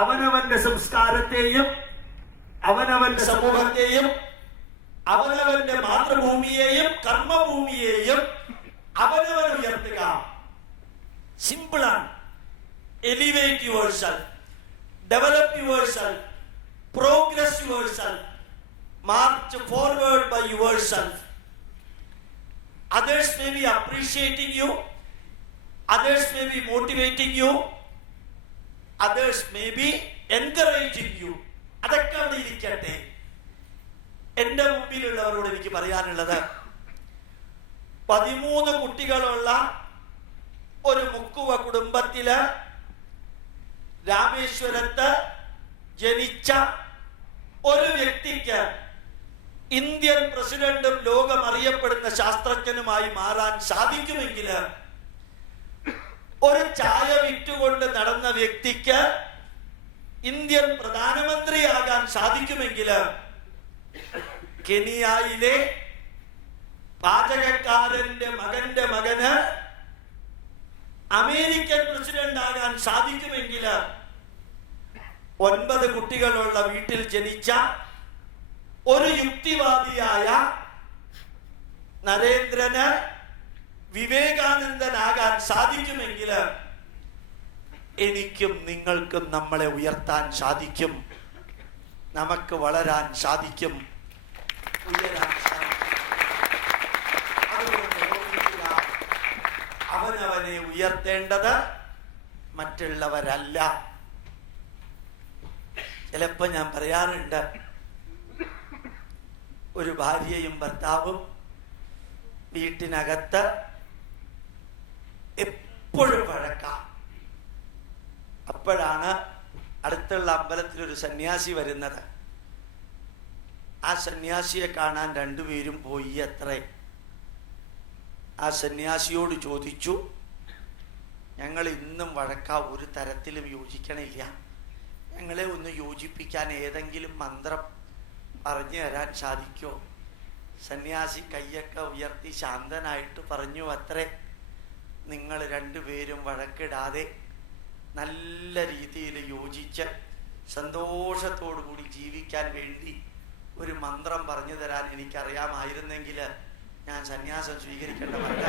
അവനവന്റെ സംസ്കാരത്തെയും അവനവന്റെ സമൂഹത്തെയും അവനവന്റെ മാതൃഭൂമിയെയും കർമ്മഭൂമിയെയും അവനവൻ ഉയർത്തുക. സിമ്പിളാണ്. Elevate yourself, develop yourself, progress yourself, march forward by yourself. Others may be appreciating you, others may be motivating you, others may be encouraging you. അതൊക്കെ അവിടെ ഇരിക്കട്ടെ. എൻ്റെ മുമ്പിലുള്ളവരോട് എനിക്ക് പറയാനുള്ളത്, 13 കുട്ടികളുള്ള ഒരു മുക്കുവ കുടുംബത്തില് രാമേശ്വരത്ത് ജനിച്ച ഒരു വ്യക്തിക്ക് ഇന്ത്യൻ പ്രസിഡന്റും ലോകം അറിയപ്പെടുന്ന ശാസ്ത്രജ്ഞനുമായി മാറാൻ സാധിക്കുമെങ്കിൽ, ഒരു ചായ വിറ്റുകൊണ്ട് നടന്ന വ്യക്തിക്ക് ഇന്ത്യൻ പ്രധാനമന്ത്രിയാകാൻ സാധിക്കുമെങ്കിൽ, കെനിയയിലെ പാചകക്കാരന്റെ മകന്റെ മകന് അമേരിക്കൻ പ്രസിഡന്റ് ആകാൻ സാധിക്കുമെങ്കിൽ, 9 കുട്ടികളുള്ള വീട്ടിൽ ജനിച്ച ഒരു യുക്തിവാദിയായ നരേന്ദ്രന് വിവേകാനന്ദനാകാൻ സാധിക്കുമെങ്കിൽ, എനിക്കും നിങ്ങൾക്കും നമ്മളെ ഉയർത്താൻ സാധിക്കും, നമുക്ക് വളരാൻ സാധിക്കും, ഉയരാൻ സാധിക്കും. അതുകൊണ്ട് അവനവനെ ഉയർത്തേണ്ടത് മറ്റുള്ളവരല്ല. ചിലപ്പോ ഞാൻ പറയാറുണ്ട്, ഒരു ഭാര്യയും ഭർത്താവും വീട്ടിനകത്ത് എപ്പോഴും വഴക്കാം. അപ്പോഴാണ് അടുത്തുള്ള അമ്പലത്തിൽ ഒരു സന്യാസി വരുന്നത്. ആ സന്യാസിയെ കാണാൻ രണ്ടുപേരും പോയി. അത്രേ. ആ സന്യാസിയോട് ചോദിച്ചു, ഞങ്ങൾ ഇന്നും വഴക്കാ, ഒരു തരത്തിലും യോജിക്കണില്ല, ഞങ്ങളെ ഒന്ന് യോജിപ്പിക്കാൻ ഏതെങ്കിലും മന്ത്രം പറഞ്ഞു തരാൻ സാധിക്കോ? സന്യാസി കയ്യൊക്കെ ഉയർത്തി ശാന്തനായിട്ട് പറഞ്ഞു, അത്രേ, നിങ്ങൾ രണ്ടുപേരും വഴക്കിടാതെ നല്ല രീതിയിൽ യോജിച്ച് സന്തോഷത്തോടു കൂടി ജീവിക്കാൻ വേണ്ടി ഒരു മന്ത്രം പറഞ്ഞു തരാൻ എനിക്കറിയാമായിരുന്നെങ്കിൽ ഞാൻ സന്യാസം സ്വീകരിക്കേണ്ടതല്ല.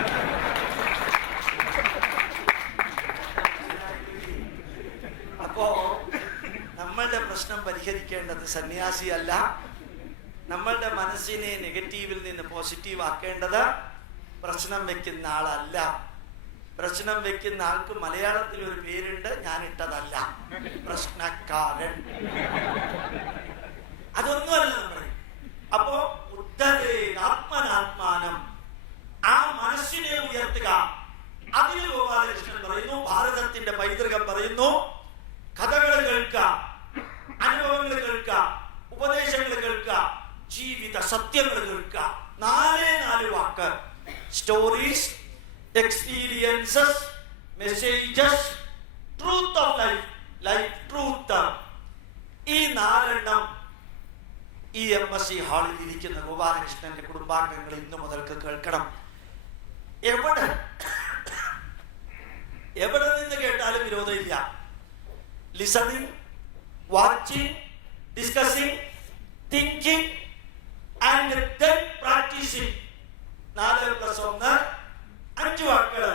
അപ്പോ നമ്മളുടെ പ്രശ്നം പരിഹരിക്കേണ്ടത് സന്യാസിയല്ല, നമ്മളുടെ മനസ്സിനെ നെഗറ്റീവിൽ നിന്ന് പോസിറ്റീവ് ആക്കേണ്ടത് പ്രശ്നം വെക്കുന്ന ആളല്ല. പ്രശ്നം വെക്കുന്ന ആൾക്ക് മലയാളത്തിൽ ഒരു പേരുണ്ട്, ഞാൻ ഇട്ടതല്ല, പ്രശ്നക്കാരൻ. അതൊന്നുമല്ല നമ്മൾ. അപ്പോ ആത്മനാത്മാനം, ആ മനസ്സിനെ ഉയർത്തുക. അതിന് ഗോപാലകൃഷ്ണൻ പറയുന്നു, ഭാരതത്തിന്റെ പൈതൃകം പറയുന്നു, കഥകൾ കേൾക്കുക, അനുഭവങ്ങൾ കേൾക്കുക, ഉപദേശങ്ങൾ കേൾക്കുക, ജീവിത സത്യങ്ങൾ കേൾക്കുക. 4 വാക്ക്: stories, experiences, messages, truth of life, life truth. ഈ 4 ഈ MSc ഹാളിൽ ഇരിക്കുന്ന ഗോപാലകൃഷ്ണന്റെ കുടുംബാംഗങ്ങൾ ഇന്നു മുതൽക്ക് കേൾക്കണം. എവിടെ നിന്ന് കേട്ടാലും വിരോധമില്ല. Listening, watching, discussing, thinking and then practising. 4+1 5 വാക്കുകൾ.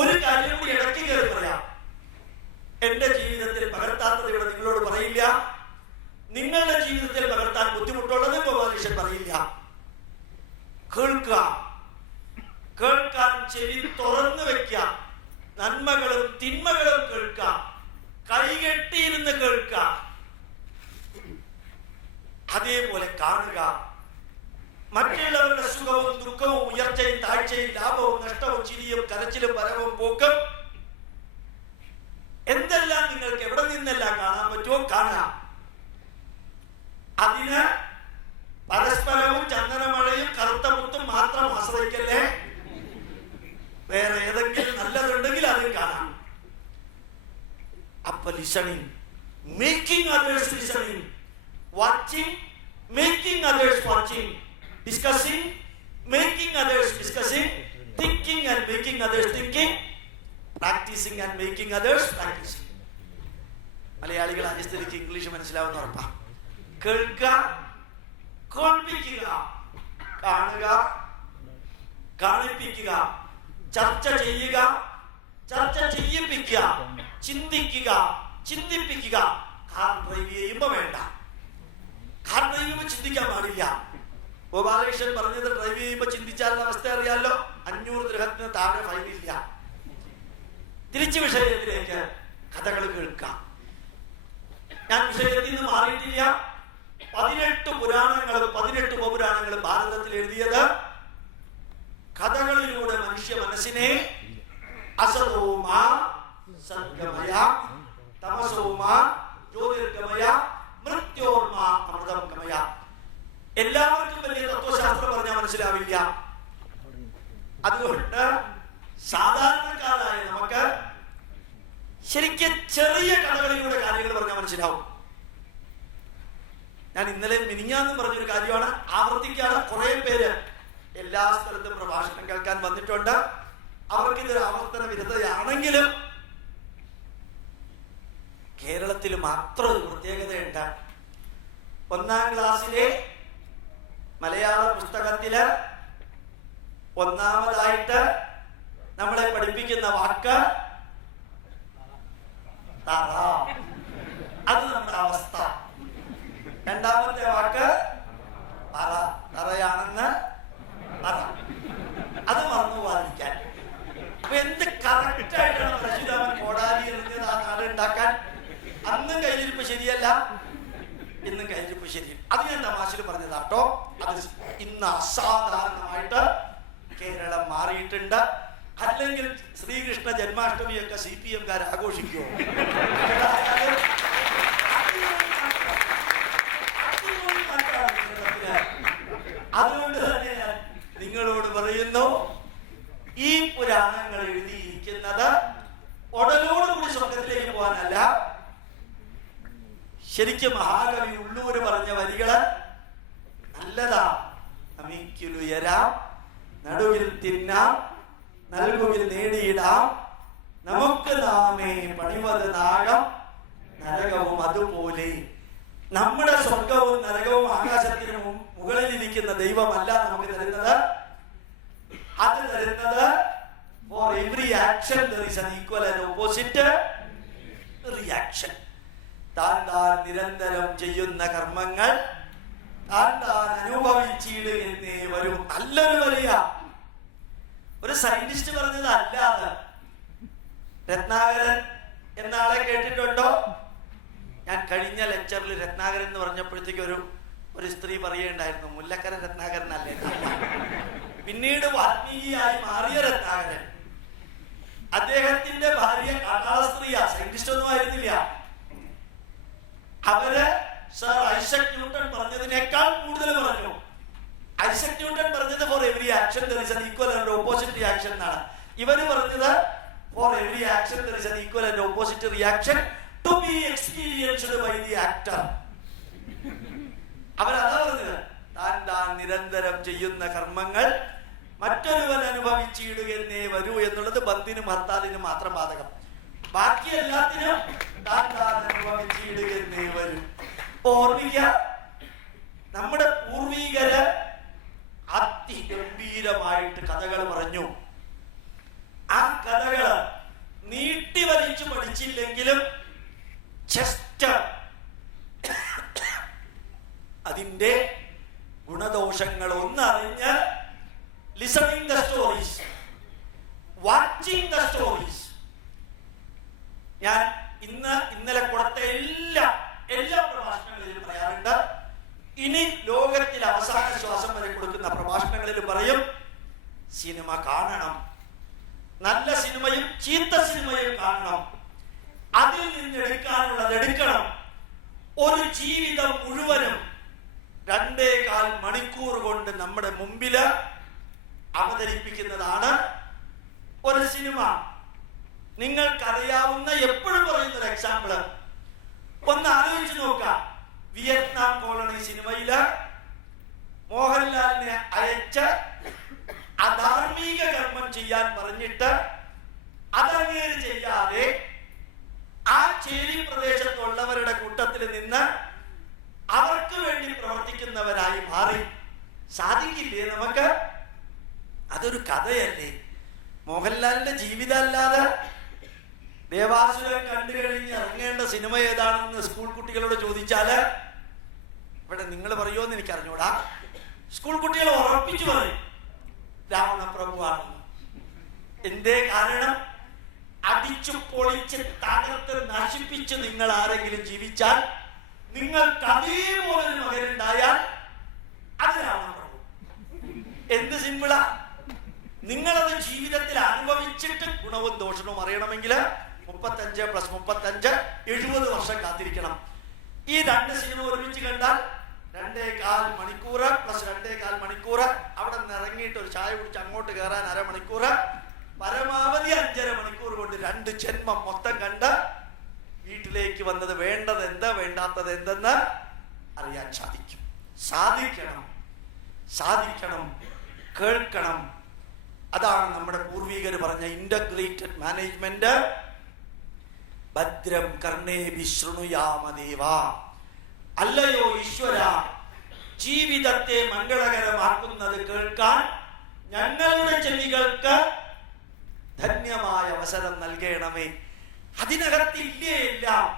ഒരു കാര്യം കൂടി ഇടയ്ക്ക് കയറി പറയാം. എന്റെ ജീവിതത്തിൽ പകർത്താത്തത് ഇവിടെ നിങ്ങളോട് പറയില്ല, നിങ്ങളുടെ ജീവിതത്തിൽ പകർത്താൻ ബുദ്ധിമുട്ടുള്ളത് ഗോപാലകൃഷ്ണൻ പറയില്ല. കേൾക്കുക, കേൾക്കാൻ ചെവി തുറന്നു വെക്കുക, നന്മകളും തിന്മകളും കേൾക്കുക, കൈകെട്ടിയിരുന്ന് കേൾക്കുക, അതേപോലെ കാണുക. മറ്റുള്ളവരുടെ സുഖവും ദുഃഖവും ഉയർച്ചയും താഴ്ചയും ലാഭവും നഷ്ടവും ചിരിയും കരച്ചിലും വരവും പോക്കും എന്തെല്ലാം നിങ്ങൾക്ക് എവിടെ നിന്നെല്ലാം കാണാൻ പറ്റുമോ കാണാം. അതിന് പരസ്പരവും ചന്ദനമഴയും കറുത്ത മുത്തും മാത്രം ആശ്രയിക്കല്ലേ. വേറെ ഏതെങ്കിലും നല്ലതുണ്ടെങ്കിൽ അത് കാണാം. അപ്പൊ listening, making others listening, watching, making others watching, discussing, making others discussing, thinking and making others thinking, practising and making others practising. മലയാളികൾ അനിസ്ഥിതിക്ക് ഇംഗ്ലീഷ് മനസ്സിലാവുന്ന ഉറപ്പാ. കേൾക്കുക, കേൾപ്പിക്കുക, കാണുക, കാണിപ്പിക്കുക, ചർച്ച ചെയ്യുക, ചർച്ച ചെയ്യിപ്പിക്കുക, ചിന്തിക്കുക, ചിന്തിപ്പിക്കുക. കാർ ഡ്രൈവ് ചെയ്യുമ്പോ വേണ്ട, കാർ ഡ്രൈവ് ചെയ്യുമ്പോ ചിന്തിക്കാൻ പാടില്ല. ഗോപാലകൃഷ്ണൻ പറഞ്ഞത് ഡ്രൈവ് ചെയ്യുമ്പോ ചിന്തിച്ചാലുള്ള അവസ്ഥ അറിയാലോ, 500 ദിർഹത്തിന് താഴെ ഫൈനില്ല. തിരിച്ചു വിഷയത്തിലേക്ക്, കഥകൾ കേൾക്കാം. ഞാൻ വിഷയത്തിൽ നിന്ന് മാറിയിട്ടില്ല. 18 പുരാണങ്ങളും 18 ഉപപുരാണങ്ങളും ഭാരതത്തിൽ എഴുതിയത് കഥകളിലൂടെ മനുഷ്യ മനസ്സിനെ അസതോമ സദ്ഗമയ, തമസോമ ജ്യോതിർഗമയ, മൃത്യോർമ അമൃതം ഗമയ. എല്ലാവർക്കും വലിയ തത്വശാസ്ത്രം പറഞ്ഞാൽ മനസ്സിലാവില്ല. അതുകൊണ്ട് സാധാരണക്കാരായ നമുക്ക് ശരിക്കും ചെറിയ കഥകളിലൂടെ കാര്യങ്ങൾ പറഞ്ഞാൽ മനസ്സിലാവും. ഞാൻ ഇന്നലെ മിനിഞ്ഞാന്ന് പറഞ്ഞൊരു കാര്യമാണ്, ആവർത്തിക്കാണ്. കുറെ പേര് എല്ലാ സ്ഥലത്തും പ്രഭാഷണം കേൾക്കാൻ വന്നിട്ടുണ്ട്. അവർക്ക് ഇതൊരു ആവർത്തന വിരുദ്ധതയാണെങ്കിലും കേരളത്തിൽ മാത്രം ഒരു പ്രത്യേകതയുണ്ട്. 1ാം ക്ലാസ്സിലെ മലയാള പുസ്തകത്തില് ഒന്നാമതായിട്ട് നമ്മളെ പഠിപ്പിക്കുന്ന വാക്ക് തറ. അത് നമ്മുടെ അവസ്ഥ. 2ാമത്തെ വാക്ക് പറ. തറയാണെന്ന് പറ. അത് മറന്നു പോകാതിരിക്കാൻ. അപ്പൊ എന്ത് കറക്റ്റ് ആയിട്ടാണ് പരശുരാമൻ കോടാലി എറിഞ്ഞത് ആ നാട് ഉണ്ടാക്കാൻ? അന്നും കയ്യിലിരിപ്പ് ശരിയല്ല, ഇന്നും കയ്യിലിരിപ്പ് ശരി. അത് ഞാൻ തമാശയിൽ പറഞ്ഞതാട്ടോ. അത് ഇന്ന് അസാധാരണമായിട്ട് കേരളം മാറിയിട്ടുണ്ട്. അല്ലെങ്കിൽ ശ്രീകൃഷ്ണ ജന്മാഷ്ടമിയൊക്കെ CPM-കാർ ആഘോഷിക്കുമോ? അതുകൊണ്ട് തന്നെ ഞാൻ നിങ്ങളോട് പറയുന്നു, ഈ പുരാണങ്ങൾ എഴുതിയിരിക്കുന്നത് ഉടലോടുകൂടി സ്വർഗത്തിലേക്ക് പോകാനല്ല. ശരിക്കും മഹാകവി ഉള്ളൂര് പറഞ്ഞ വരികള് നല്ലതാ. നമിക്കുലുയരാം, നടുവിൽ തിന്നാം, നൽകുവിൽ നേടിയിടാം, നമുക്ക് നാമേ പണിവത് നാഗം, നരകവും അതുപോലെ. നമ്മുടെ സ്വർഗവും നരകവും ആകാശത്തിന് മുകളിലിരിക്കുന്ന ദൈവമല്ല നമുക്ക് തരുന്നത്. അത് തരുന്നത് for every action there is an equal and opposite reaction. താൻ നിരന്തരം ചെയ്യുന്ന കർമ്മങ്ങൾ താൻ അനുഭവിച്ചിടുന്നേ വരും. നല്ലൊരു വലിയ ഒരു സയന്റിസ്റ്റ് പറഞ്ഞത് അല്ലാതെ. രത്നാകരൻ എന്നാളെ കേട്ടിട്ടുണ്ടോ? ഞാൻ കഴിഞ്ഞ ലെക്ചറിൽ രത്നാകരൻ എന്ന് പറഞ്ഞപ്പോഴത്തേക്ക് ഒരു സ്ത്രീ പറയുണ്ടായിരുന്നു, മുല്ലക്കര രത്നാകരൻ അല്ലേ. പിന്നീട് വാൽമീകിയായി മാറിയ രത്നാകരൻ. അദ്ദേഹത്തിന്റെ ഭാര്യ കാട്ടാള സ്ത്രീയാ, സയന്റിസ്റ്റ് ഒന്നും ആയിരുന്നില്ല. അവര് സർ ഐസക് ന്യൂട്ടൺ പറഞ്ഞതിനേക്കാൾ കൂടുതൽ പറഞ്ഞു. ഐസക് ന്യൂട്ടൺ പറഞ്ഞത് for every action there is an equal and opposite reaction എന്നാണ്. ഇവര് പറഞ്ഞത് for every action there is an equal and opposite reaction to be experienced by the actor. അവരതാ പറഞ്ഞത്. താൻ നിരന്തരം ചെയ്യുന്ന കർമ്മങ്ങൾ മറ്റൊരുവൻ അനുഭവിച്ചിടുകയെന്നേ വരൂ എന്നുള്ളത് ബന്ധിനും ഹർത്താലിനും മാത്രം ബാധകം. ബാക്കി എല്ലാത്തിനും താൻ അനുഭവിച്ചിടുകയെന്നേ വരൂ. ഓർമ്മിക്ക, നമ്മുടെ പൂർവികര് അതിഗംഭീരമായിട്ട് കഥകൾ പറഞ്ഞു. ആ കഥകള് നീട്ടി വലിച്ചു പഠിച്ചില്ലെങ്കിലും ജസ്റ്റ് അതിന്റെ ഗുണദോഷങ്ങൾ ഒന്നറിഞ്ഞ് listening the stories, watching the stories. ഞാൻ ഇന്നലെ കൊടുത്ത എല്ലാ പ്രഭാഷണങ്ങളിലും പറയാറുണ്ട്. ഇനി ലോകത്തിൽ അവസാന ശ്വാസം വരെ കൊടുക്കുന്ന പ്രഭാഷണങ്ങളിലും പറയും, സിനിമ കാണണം. നല്ല സിനിമയും ചീത്ത സിനിമയും കാണണം. അതിൽ നിന്ന് എടുക്കാനുള്ളത് എടുക്കണം. ഒരു ജീവിതം മുഴുവനും 2.25 മണിക്കൂർ കൊണ്ട് നമ്മുടെ മുമ്പില് അവതരിപ്പിക്കുന്നതാണ് ഒരു സിനിമ. നിങ്ങൾക്കറിയാവുന്ന എപ്പോഴും പറയുന്ന ഒരു എക്സാമ്പിള് ഒന്ന് ആലോചിച്ച് നോക്കാം. വിയറ്റ്നാം കോളനി സിനിമയില് മോഹൻലാലിനെ അയച്ച് അധാർമിക കർമ്മം ചെയ്യാൻ പറഞ്ഞിട്ട് അതങ്ങേര് ചെയ്യാതെ ആ ചേരി പ്രദേശത്തുള്ളവരുടെ കൂട്ടത്തിൽ നിന്ന് അവർക്ക് വേണ്ടി പ്രവർത്തിക്കുന്നവരായി മാറി. സാധിക്കില്ലേ നമുക്ക്? അതൊരു കഥയല്ലേ? മോഹൻലാലിന്റെ ജീവിതമല്ലാതെ ദേവാസുരം കണ്ടു കഴിഞ്ഞ് ഇറങ്ങേണ്ട സിനിമ ഏതാണെന്ന് സ്കൂൾ കുട്ടികളോട് ചോദിച്ചാല് ഇവിടെ നിങ്ങൾ പറയുമോന്ന് എനിക്ക് അറിഞ്ഞൂടാ. സ്കൂൾ കുട്ടികൾ ഉറപ്പിച്ചു പറയും രാവണപ്രഭുവാണെന്ന്. എന്തേ കാരണം? അടിച്ചു പൊളിച്ച് തകർത്ത് നശിപ്പിച്ച് നിങ്ങൾ ആരെങ്കിലും ജീവിച്ചാൽ, നിങ്ങൾക്ക് അതേപോലെ മകനുണ്ടായാൽ അത് രാവണപ്രഭു. എന്ത് സിമ്പിളാ! നിങ്ങളത് ജീവിതത്തിൽ അനുഭവിച്ചിട്ട് ഗുണവും ദോഷവും അറിയണമെങ്കിൽ 35 + 35 70 വർഷം കാത്തിരിക്കണം. ഈ 2 സിനിമ ഒരുമിച്ച് കണ്ടാൽ 2.25 മണിക്കൂർ + 2.25 മണിക്കൂർ, അവിടെ നിന്ന് ഇറങ്ങിയിട്ട് ഒരു ചായ കുടിച്ച് അങ്ങോട്ട് കയറാൻ അരമണിക്കൂർ, പരമാവധി 5.5 മണിക്കൂർ കൊണ്ട് 2 ജന്മം മൊത്തം കണ്ട് വീട്ടിലേക്ക് വന്നത് വേണ്ടത് എന്താ വേണ്ടാത്തത് എന്തെന്ന് അറിയാൻ സാധിക്കും. സാധിക്കണം, കേൾക്കണം. അതാണ് നമ്മുടെ പൂർവികർ പറഞ്ഞ ഇന്റഗ്രേറ്റഡ് മാനേജ്മെന്റ്. ഭദ്രം കർണേഭി ശൃണുയാമദേവ. അല്ലയോ ഈശ്വര, ജീവിതത്തെ മംഗളകരമാക്കുന്നത് കേൾക്കാൻ ഞങ്ങളുടെ ചെവികൾക്ക് ധന്യമായ അവസരം നൽകണമേ. അതിനകത്തില്ലേ എല്ലാം.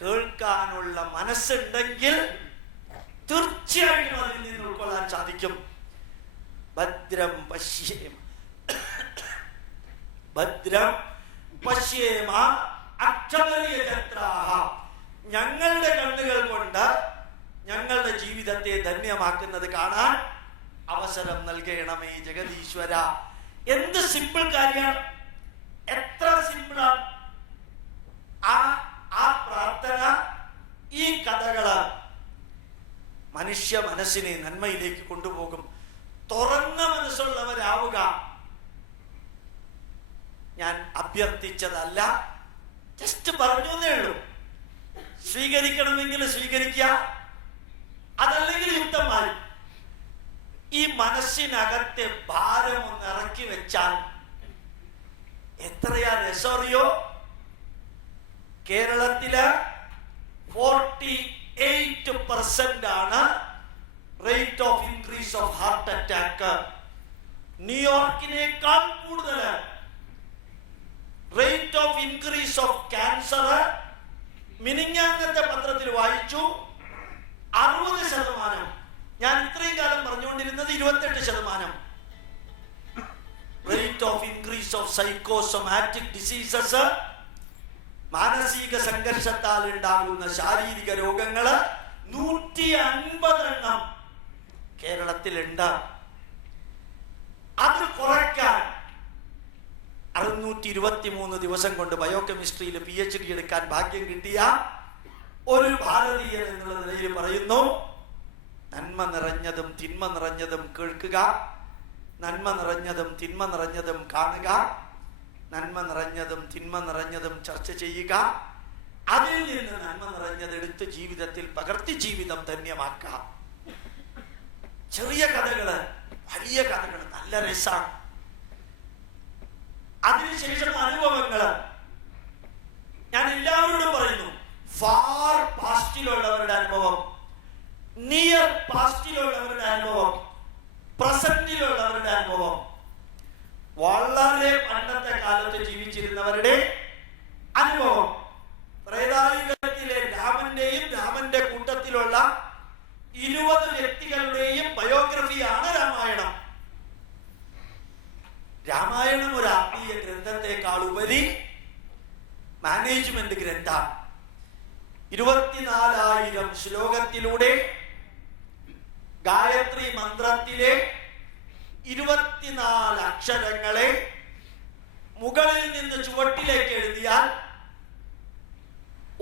കേൾക്കാനുള്ള മനസ്സുണ്ടെങ്കിൽ തീർച്ചയായും അതിൽ നിന്ന് ഉൾക്കൊള്ളാൻ സാധിക്കും. ഭദ്രം പശ്യേമ അക്ഷമരീയചത്രാഹ. ഞങ്ങളുടെ കണ്ണുകൾ കൊണ്ട് ഞങ്ങളുടെ ജീവിതത്തെ ധന്യമാക്കുന്നത് കാണാൻ അവസരം നൽകണമേ ജഗദീശ്വര. എന്ത് സിമ്പിൾ കാര്യമാണ്! എത്ര സിമ്പിളാണ് ആ പ്രാർത്ഥന. ഈ കഥകള് മനുഷ്യ മനസ്സിനെ നന്മയിലേക്ക് കൊണ്ടുപോകും. തുറന്ന മനസ്സുള്ളവരാവുക. ഞാൻ അഭ്യർത്ഥിച്ചതല്ല, ജസ്റ്റ് പറഞ്ഞു എന്നേ ഉള്ളൂ. സ്വീകരിക്കണമെങ്കിൽ സ്വീകരിക്കുക, അതല്ലെങ്കിൽ യുദ്ധം മാറി. ഈ മനസ്സിനകത്തെ ഭാരം ഒന്ന് ഇറക്കി വെച്ചാൽ എത്രയാ രസറിയോ? കേരളത്തില് 48% ആണ് rate of increase of heart attack. ന്യൂയോർക്കിനേക്കാൾ കൂടുതൽ rate of increase of cancer. മിനിഞ്ഞാന്നത്തെ പത്രത്തിൽ വായിച്ചു 60%. ഞാൻ ഇത്രയും കാലം പറഞ്ഞുകൊണ്ടിരുന്നത് 28%. Rate of increase of psychosomatic diseases, മാനസിക സംഘർഷത്താൽ ഉണ്ടാകുന്ന ശാരീരിക രോഗങ്ങള് 150 കേരളത്തിലുണ്ട്. അത് കുറയ്ക്കാൻ 623 ദിവസം കൊണ്ട് ബയോകെമിസ്ട്രിയിൽ PhD എടുക്കാൻ ഭാഗ്യം കിട്ടിയ ഒരു ഭാരതീയൻ എന്നുള്ള നിലയിൽ പറയുന്നു, നന്മ നിറഞ്ഞതും തിന്മ നിറഞ്ഞതും കേൾക്കുക, നന്മ നിറഞ്ഞതും തിന്മ നിറഞ്ഞതും കാണുക, നന്മ നിറഞ്ഞതും തിന്മ നിറഞ്ഞതും ചർച്ച ചെയ്യുക, അതിൽ നിന്ന് നന്മ നിറഞ്ഞത് എടുത്ത് ജീവിതത്തിൽ പകർത്തി ജീവിതം ധന്യമാക്കാം. ചെറിയ കഥകള്, വലിയ കഥകള്, നല്ല രസമാണ്. അതിനുശേഷം അനുഭവങ്ങള് ഞാൻ എല്ലാവരോടും പറയുന്നു. ഫാർ പാസ്റ്റിലുള്ളവരുടെ അനുഭവം, നിയർ പാസ്റ്റിലുള്ളവരുടെ അനുഭവം, പ്രസന്റിലുള്ളവരുടെ അനുഭവം, വളരെ പണ്ടത്തെ കാലത്ത് ജീവിച്ചിരുന്നവരുടെ അനുഭവം, ത്രേതായുഗത്തിലെ രാമന്റെയും രാമന്റെ കൂട്ടത്തിലുള്ള 20 വ്യക്തികളുടെയും ബയോഗ്രഫിയാണ് രാമായണം. രാമായണം ഒരു ആത്മീയ ഗ്രന്ഥത്തെക്കാൾ ഉപരി മാനേജ്മെന്റ് ഗ്രന്ഥമാണ്. 24,000 ശ്ലോകത്തിലൂടെ ഗായത്രി മന്ത്രത്തിലെ 24 അക്ഷരങ്ങളെ മുകളിൽ നിന്ന് ചുവട്ടിലേക്ക് എഴുതിയാൽ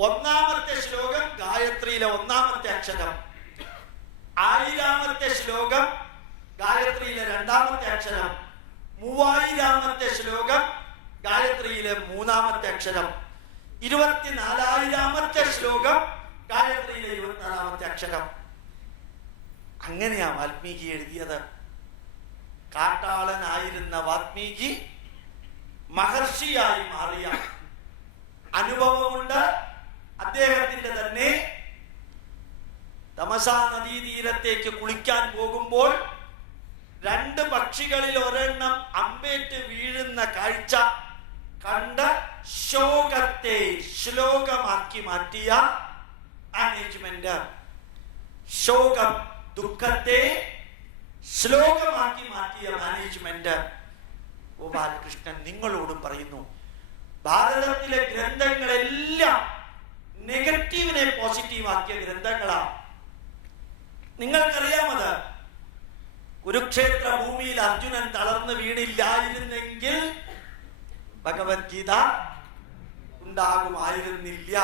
ഒന്നാമത്തെ ശ്ലോകം ഗായത്രിയിലെ ഒന്നാമത്തെ അക്ഷരം, 1000ാമത്തെ ശ്ലോകം ഗായത്രിയിലെ 2ാമത്തെ അക്ഷരം, 3000ാമത്തെ ശ്ലോകം ഗായത്രിയിലെ 3ാമത്തെ അക്ഷരം, 24,000ാമത്തെ ശ്ലോകം ഗായത്രിയിലെ 24ാമത്തെ അക്ഷരം. അങ്ങനെയാ വാൽമീകി എഴുതിയത്. കാട്ടാളനായിരുന്ന വാൽമീകി മഹർഷിയായി മാറിയ അനുഭവമുണ്ട്. അദ്ദേഹത്തിന്റെ തന്നെ തമസാ നദീതീരത്തേക്ക് കുളിക്കാൻ പോകുമ്പോൾ 2 പക്ഷികളിൽ ഒരെണ്ണം അമ്പേറ്റ് വീഴുന്ന കാഴ്ച കണ്ട് ശോകത്തെ ശ്ലോകമാക്കി മാറ്റിയ മാനേജ്മെന്റ്, ശോകം ദുഃഖത്തെ ശ്ലോകമാക്കി മാറ്റിയ മാനേജ്മെന്റ്. ഗോപാലകൃഷ്ണൻ നിങ്ങളോടും പറയുന്നു, ഭാരതത്തിലെ ഗ്രന്ഥങ്ങളെല്ലാം നെഗറ്റീവിനെ പോസിറ്റീവ് ആക്കിയ ഗ്രന്ഥങ്ങളാണ്. നിങ്ങൾക്കറിയാമത്, കുരുക്ഷേത്ര ഭൂമിയിൽ അർജുനൻ തളർന്നു വീണില്ലായിരുന്നെങ്കിൽ ഭഗവത്ഗീത ഉണ്ടാകുമായിരുന്നില്ല.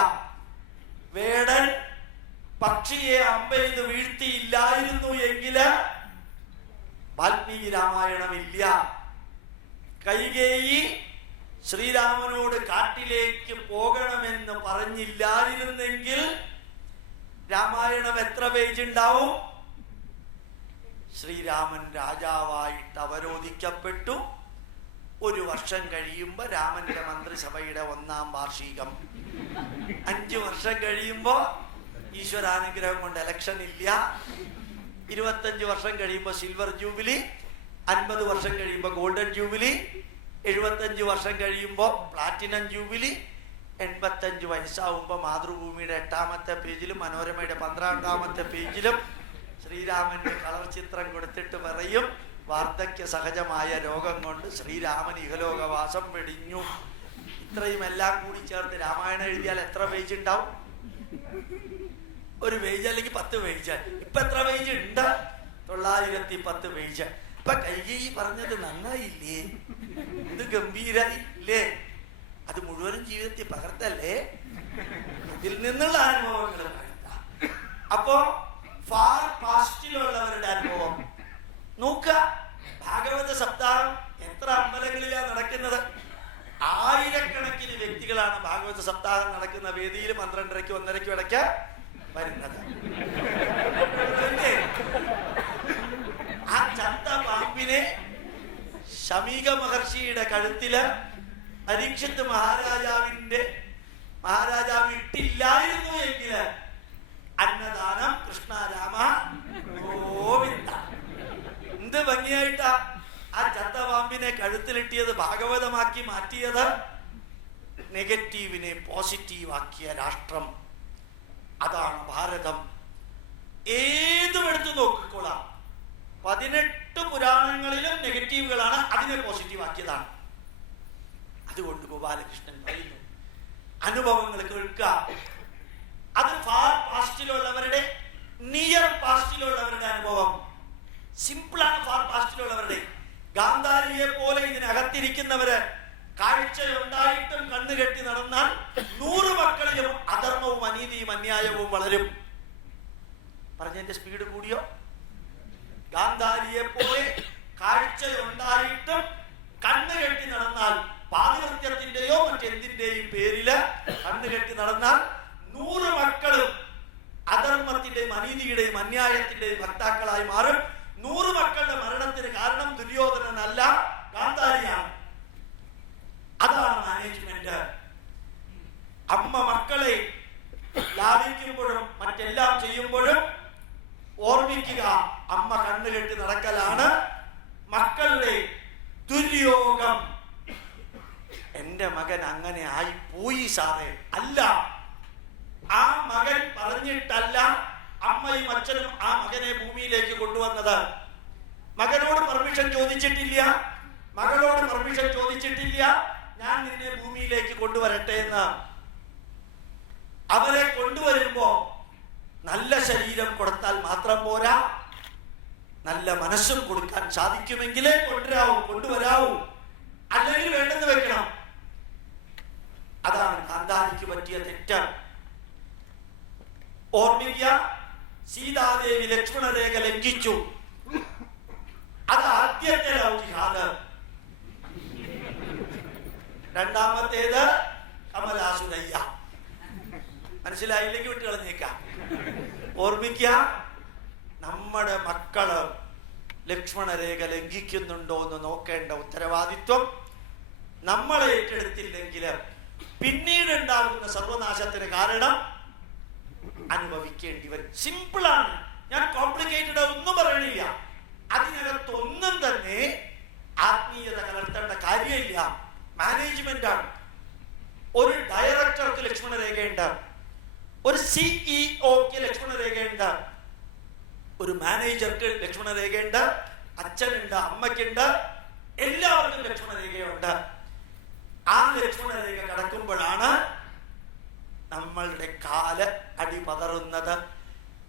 വേടൻ പക്ഷിയെ അമ്പെയ്ത് വീഴ്ത്തിയില്ലായിരുന്നു എങ്കിൽ വാൽമീകി രാമായണമില്ല. കൈകേയി ശ്രീരാമനോട് കാട്ടിലേക്ക് പോകണമെന്ന് പറഞ്ഞില്ലായിരുന്നെങ്കിൽ രാമായണം എത്ര പേജ് ഉണ്ടാവും? ശ്രീരാമൻ രാജാവായിട്ട് അവരോധിക്കപ്പെട്ടു. 1 വർഷം കഴിയുമ്പോൾ രാമന്റെ മന്ത്രിസഭയുടെ 1ാം വാർഷികം. 5 വർഷം കഴിയുമ്പോൾ ഈശ്വരാനുഗ്രഹം കൊണ്ട് ഇലക്ഷൻ ഇല്ല. 25 വർഷം കഴിയുമ്പോൾ സിൽവർ ജൂബിലി, 50 വർഷം കഴിയുമ്പോൾ ഗോൾഡൻ ജൂബിലി, 75 വർഷം കഴിയുമ്പോൾ പ്ലാറ്റിനം ജൂബിലി, 85 വയസ്സാവുമ്പോൾ മാതൃഭൂമിയുടെ 8ാമത്തെ പേജിലും മനോരമയുടെ 12ാമത്തെ പേജിലും ശ്രീരാമന്റെ കളർ ചിത്രം കൊടുത്തിട്ട് പറയും, വാർദ്ധക്യ സഹജമായ രോഗം കൊണ്ട് ശ്രീരാമൻ ഇഹലോകവാസം വെടിഞ്ഞു. ഇത്രയും എല്ലാം കൂടി ചേർത്ത് രാമായണം എഴുതിയാൽ എത്ര പേജ് ഉണ്ടാവും? 1 പേജ് അല്ലെങ്കിൽ 10 പേജ്. ഇപ്പൊ എത്ര പേജ് ഉണ്ട്? 910 പേജ്. ഇപ്പൊ കൈകേയി പറഞ്ഞത് നന്നായില്ലേ? ഇത് ഗംഭീരായില്ലേ? അത് മുഴുവനും ജീവിതത്തിൽ പകർത്തല്ലേ? അതിൽ നിന്നുള്ള അനുഭവങ്ങൾ പകർത്താം. അപ്പോ ഫാർ പാസ്റ്റിലുള്ളവരുടെ അനുഭവം നോക്കുക. ഭാഗവത സപ്താഹം എത്ര അമ്പലങ്ങളിലാണ് നടക്കുന്നത്? 1000കണക്കിന് വ്യക്തികളാണ് ഭാഗവത സപ്താഹം നടക്കുന്ന വേദിയിൽ 12:30 1:30 ഇടയ്ക്ക് വരുന്നത്. ആ ചത്ത പാമ്പിനെ ശമീക മഹർഷിയുടെ കഴുത്തില് പരീക്ഷിത്ത് മഹാരാജാവ് ഇട്ടില്ലായിരുന്നു എങ്കിൽ അന്നദാനം കൃഷ്ണരാമ ഗോവിന്ദ. എന്ത് ഭംഗിയായിട്ടാ ആ ചത്ത പാമ്പിനെ കഴുത്തിലിട്ടിയത്, ഭാഗവതമാക്കി മാറ്റിയത്. നെഗറ്റീവിനെ പോസിറ്റീവ് ആക്കിയ രാഷ്ട്രം അതാണ് ഭാരതം. ഏതും എടുത്തു നോക്കിക്കോളാം, 18 പുരാണങ്ങളിലും നെഗറ്റീവുകളാണ്, അതിനെ പോസിറ്റീവ് ആക്കിയതാണ്. അതുകൊണ്ട് ഗോപാലകൃഷ്ണൻ പറയുന്നു, അനുഭവങ്ങൾ കേൾക്കുക. അത് ഫാർ പാസ്റ്റിലുള്ളവരുടെ, നിയർ പാസ്റ്റിലുള്ളവരുടെ അനുഭവം. സിമ്പിളാണ് ഫാർ പാസ്റ്റിലുള്ളവരുടെ. ഗാന്ധാരിയെ പോലെ ഇതിനകത്തിരിക്കുന്നവര് കാഴ്ചയുണ്ടായിട്ടും കണ്ണുകെട്ടി നടന്നാൽ 100 മക്കളിലും അധർമ്മവും അനീതിയും അന്യായവും വളരും. പറഞ്ഞതിന്റെ സ്പീഡ് കൂടിയോ? ഗാന്ധാരിയെ പോലെ കാഴ്ചയുണ്ടായിട്ടും കണ്ണുകെട്ടി നടന്നാൽ, പാതിവൃത്യത്തിന്റെയോ മറ്റെന്തിന്റെയും പേരില് കണ്ണുകെട്ടി നടന്നാൽ 100 മക്കളും അധർമ്മത്തിന്റെയും അനീതിയുടെയും അന്യായത്തിന്റെയും ഭക്താക്കളായി മാറും. 100 മക്കളുടെ മരണത്തിന് കാരണം ദുര്യോധനനല്ല, ഗാന്ധാരിയാണ്. അതാണ് മാനേജ്മെന്റ്. അമ്മ മക്കളെ ലാളിക്കുമ്പോഴും മറ്റെല്ലാം ചെയ്യുമ്പോഴും ഓർമ്മിക്കുക, അമ്മ കണ്ണുകെട്ടി നടക്കലാണ് മക്കളുടെ ദുര്യോഗം. എന്റെ മകൻ അങ്ങനെ ആയി പോയി സാറേ. അല്ല, ആ മകൻ പറഞ്ഞിട്ടല്ല അമ്മയും അച്ഛനും ആ മകനെ ഭൂമിയിലേക്ക് കൊണ്ടുവന്നത്. മകനോട് പെർമിഷൻ ചോദിച്ചിട്ടില്ല, മകളോട് പെർമിഷൻ ചോദിച്ചിട്ടില്ല, ഞാൻ നിന്നെ ഭൂമിയിലേക്ക് കൊണ്ടുവരട്ടെ എന്ന്. അവരെ കൊണ്ടുവരുമ്പോ നല്ല ശരീരം കൊടുത്താൽ മാത്രം പോരാ, നല്ല മനസ്സും കൊടുക്കാൻ സാധിക്കുമെങ്കിലേ കൊണ്ടുവരാവൂ. അല്ലെങ്കിൽ വേണ്ടെന്ന് വെക്കണം. അതാണ് ഗാന്ധാരിക്ക് പറ്റിയ തെറ്റ്. ഓർമ്മിക്കുക, സീതാദേവി ലക്ഷ്മണരേഖ ലംഘിച്ചു. അത് ആദ്യത്തെ ജിഹാദ്. രണ്ടാമത്തേത് കമലാസുരയ്യ. മനസ്സിലായില്ലെങ്കിൽ വിട്ട് കളഞ്ഞേക്കാം. ഓർമ്മിക്കുക, നമ്മുടെ മക്കള് ലക്ഷ്മണരേഖ ലംഘിക്കുന്നുണ്ടോ എന്ന് നോക്കേണ്ട ഉത്തരവാദിത്വം നമ്മൾ ഏറ്റെടുത്തില്ലെങ്കിൽ പിന്നീട് ഉണ്ടാകുന്ന സർവനാശത്തിന് കാരണം അനുഭവിക്കേണ്ടി വരും. സിമ്പിളാണ്, ഞാൻ കോംപ്ലിക്കേറ്റഡ് ഒന്നും പറയണില്ല. അതിനകത്തൊന്നും തന്നെ ആത്മീയത കലർത്തേണ്ട കാര്യമില്ല. മാനേജ്മെന്റ് ആണ്. ഒരു ഡയറക്ടർക്ക് ലക്ഷ്മണ രേഖയുണ്ട്, ഒരു സിഇഒക്ക് ലക്ഷ്മണ രേഖയുണ്ട്, ഒരു മാനേജർക്ക് ലക്ഷ്മണ രേഖയുണ്ട്, അച്ഛനുണ്ട്, അമ്മയ്ക്കുണ്ട്, എല്ലാവർക്കും ലക്ഷ്മണ രേഖയുണ്ട്. ആ ലക്ഷ്മണ രേഖ കടക്കുമ്പോഴാണ് നമ്മളുടെ കാല് അടിപതറുന്നത്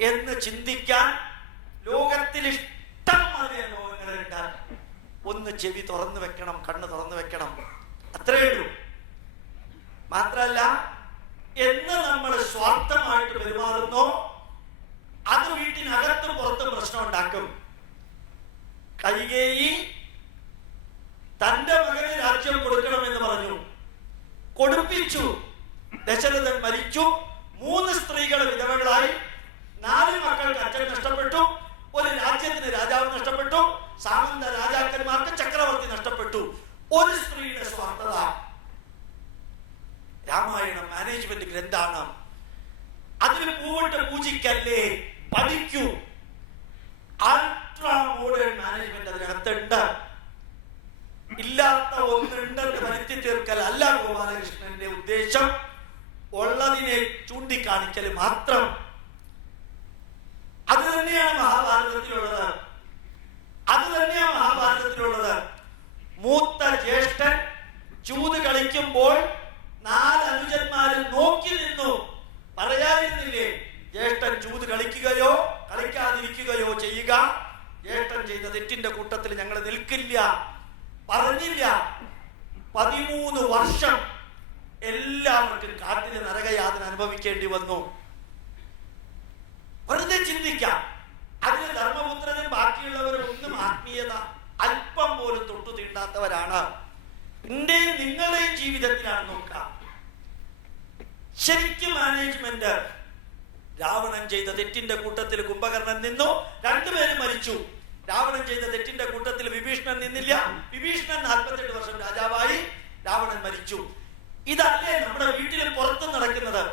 എന്ന് ചിന്തിക്കാൻ ലോകത്തിൽ ഇഷ്ടംമാതിരി അനുഭവങ്ങളുണ്ട്. ഒന്ന് ചെവി തുറന്നു വെക്കണം, കണ്ണ് തുറന്നു വെക്കണം, അത്രേ ഉള്ളൂ. മാത്രല്ല, എന്ന് നമ്മൾ സ്വാർത്ഥമായിട്ട് പെരുമാറുന്നോ അത് വീട്ടിനകത്തും പുറത്തും പ്രശ്നം ഉണ്ടാക്കും. കൈകേയി തന്റെ മകന് രാജ്യം കൊടുക്കണമെന്ന് പറഞ്ഞു, കൊടുപ്പിച്ചു. ദശരഥൻ മരിച്ചു. 3 സ്ത്രീകൾ വിധവകളായി. 4 മക്കൾക്ക് അച്ഛൻ നഷ്ടപ്പെട്ടു. ഒരു രാജ്യത്തിന് രാജാവ് നഷ്ടപ്പെട്ടു. സാമന്ത രാജാക്കന്മാർക്ക് ചക്രവർത്തി നഷ്ടപ്പെട്ടു. ഒരു സ്ത്രീയുടെ സ്വാർത്ഥത. രാമായണം മാനേജ്മെന്റ് ഗ്രന്ഥാണ്. അതിന് പൂവിട്ട് പൂജിക്കല്ലേ, പഠിക്കൂ. അൾട്രാ മോഡേൺ മാനേജ്മെന്റ് അതിനകത്തുണ്ട്. ഇല്ലാത്ത ഒന്നുണ്ടെന്ന് വരുത്തി തീർക്കൽ അല്ല ഗോപാലകൃഷ്ണന്റെ ഉദ്ദേശം. ഉള്ളതിനെ ചൂണ്ടിക്കാണിക്കൽ മാത്രം. അത് തന്നെയാണ് മഹാഭാരതത്തിലുള്ളത്. അത് തന്നെയാണ് മഹാഭാരതത്തിലുള്ളത്. മൂത്ത ജ്യേഷ്ഠൻ ചൂത് കളിക്കുമ്പോൾ 4 അനുജന്മാരും നോക്കി നിന്നു. പറയാതിരുന്നില്ലേ, ജ്യേഷ്ഠൻ ചൂത് കളിക്കുകയോ കളിക്കാതിരിക്കുകയോ ചെയ്യുക. ജ്യേഷ്ഠൻ ചെയ്ത തെറ്റിന്റെ കൂട്ടത്തിൽ ഞങ്ങൾ നിൽക്കില്ല പറഞ്ഞില്ല. 13 വർഷം എല്ലാവർക്കും കാട്ടിലെ നരകയാതന അനുഭവിക്കേണ്ടി വന്നു. വെറുതെ ചിന്തിക്കാം. അതിന് ധർമ്മപുത്രനും ബാക്കിയുള്ളവരും ഒന്നും ആത്മീയത അല്പം പോലും തൊട്ടു തീണ്ടാത്തവരാണ്. എന്റെയും നിങ്ങളുടെയും ജീവിതത്തിലാണ് നോക്കാം. ശരിക്കും മാനേജ്മെന്റ്. രാവണൻ ചെയ്ത തെറ്റിന്റെ കൂട്ടത്തിൽ കുംഭകർണൻ നിന്നു, 2 പേരും മരിച്ചു. രാവണൻ ചെയ്ത തെറ്റിന്റെ കൂട്ടത്തിൽ വിഭീഷണൻ നിന്നില്ല. വിഭീഷണൻ 48 വർഷം രാജാവായി, രാവണൻ മരിച്ചു. ഇതല്ലേ നമ്മുടെ വീട്ടിലും പുറത്തും നടക്കുന്നത്?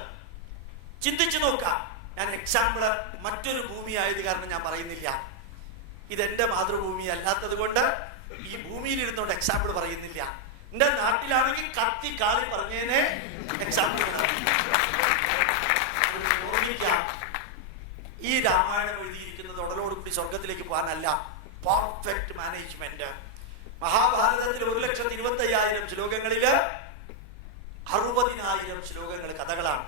ചിന്തിച്ചു നോക്കാം. ഞാൻ എക്സാമ്പിള് മറ്റൊരു ഭൂമി ആയത് കാരണം ഞാൻ പറയുന്നില്ല. ഇതെന്റെ മാതൃഭൂമി അല്ലാത്തത് കൊണ്ട് ഈ ഭൂമിയിൽ ഇരുന്നുകൊണ്ട് എക്സാമ്പിൾ പറയുന്നില്ല. എന്റെ നാട്ടിലാണെങ്കിൽ കത്തി കാളി പറഞ്ഞേനെ എക്സാമ്പിൾ. ഈ രാമായണം എഴുതിയിരിക്കുന്നത് ഉടലോടുകൂടി സ്വർഗത്തിലേക്ക് പോകാനല്ല. Perfect management. മഹാഭാരതത്തിൽ 1,25,000 ശ്ലോകങ്ങളില് 60,000 ശ്ലോകങ്ങൾ കഥകളാണ്.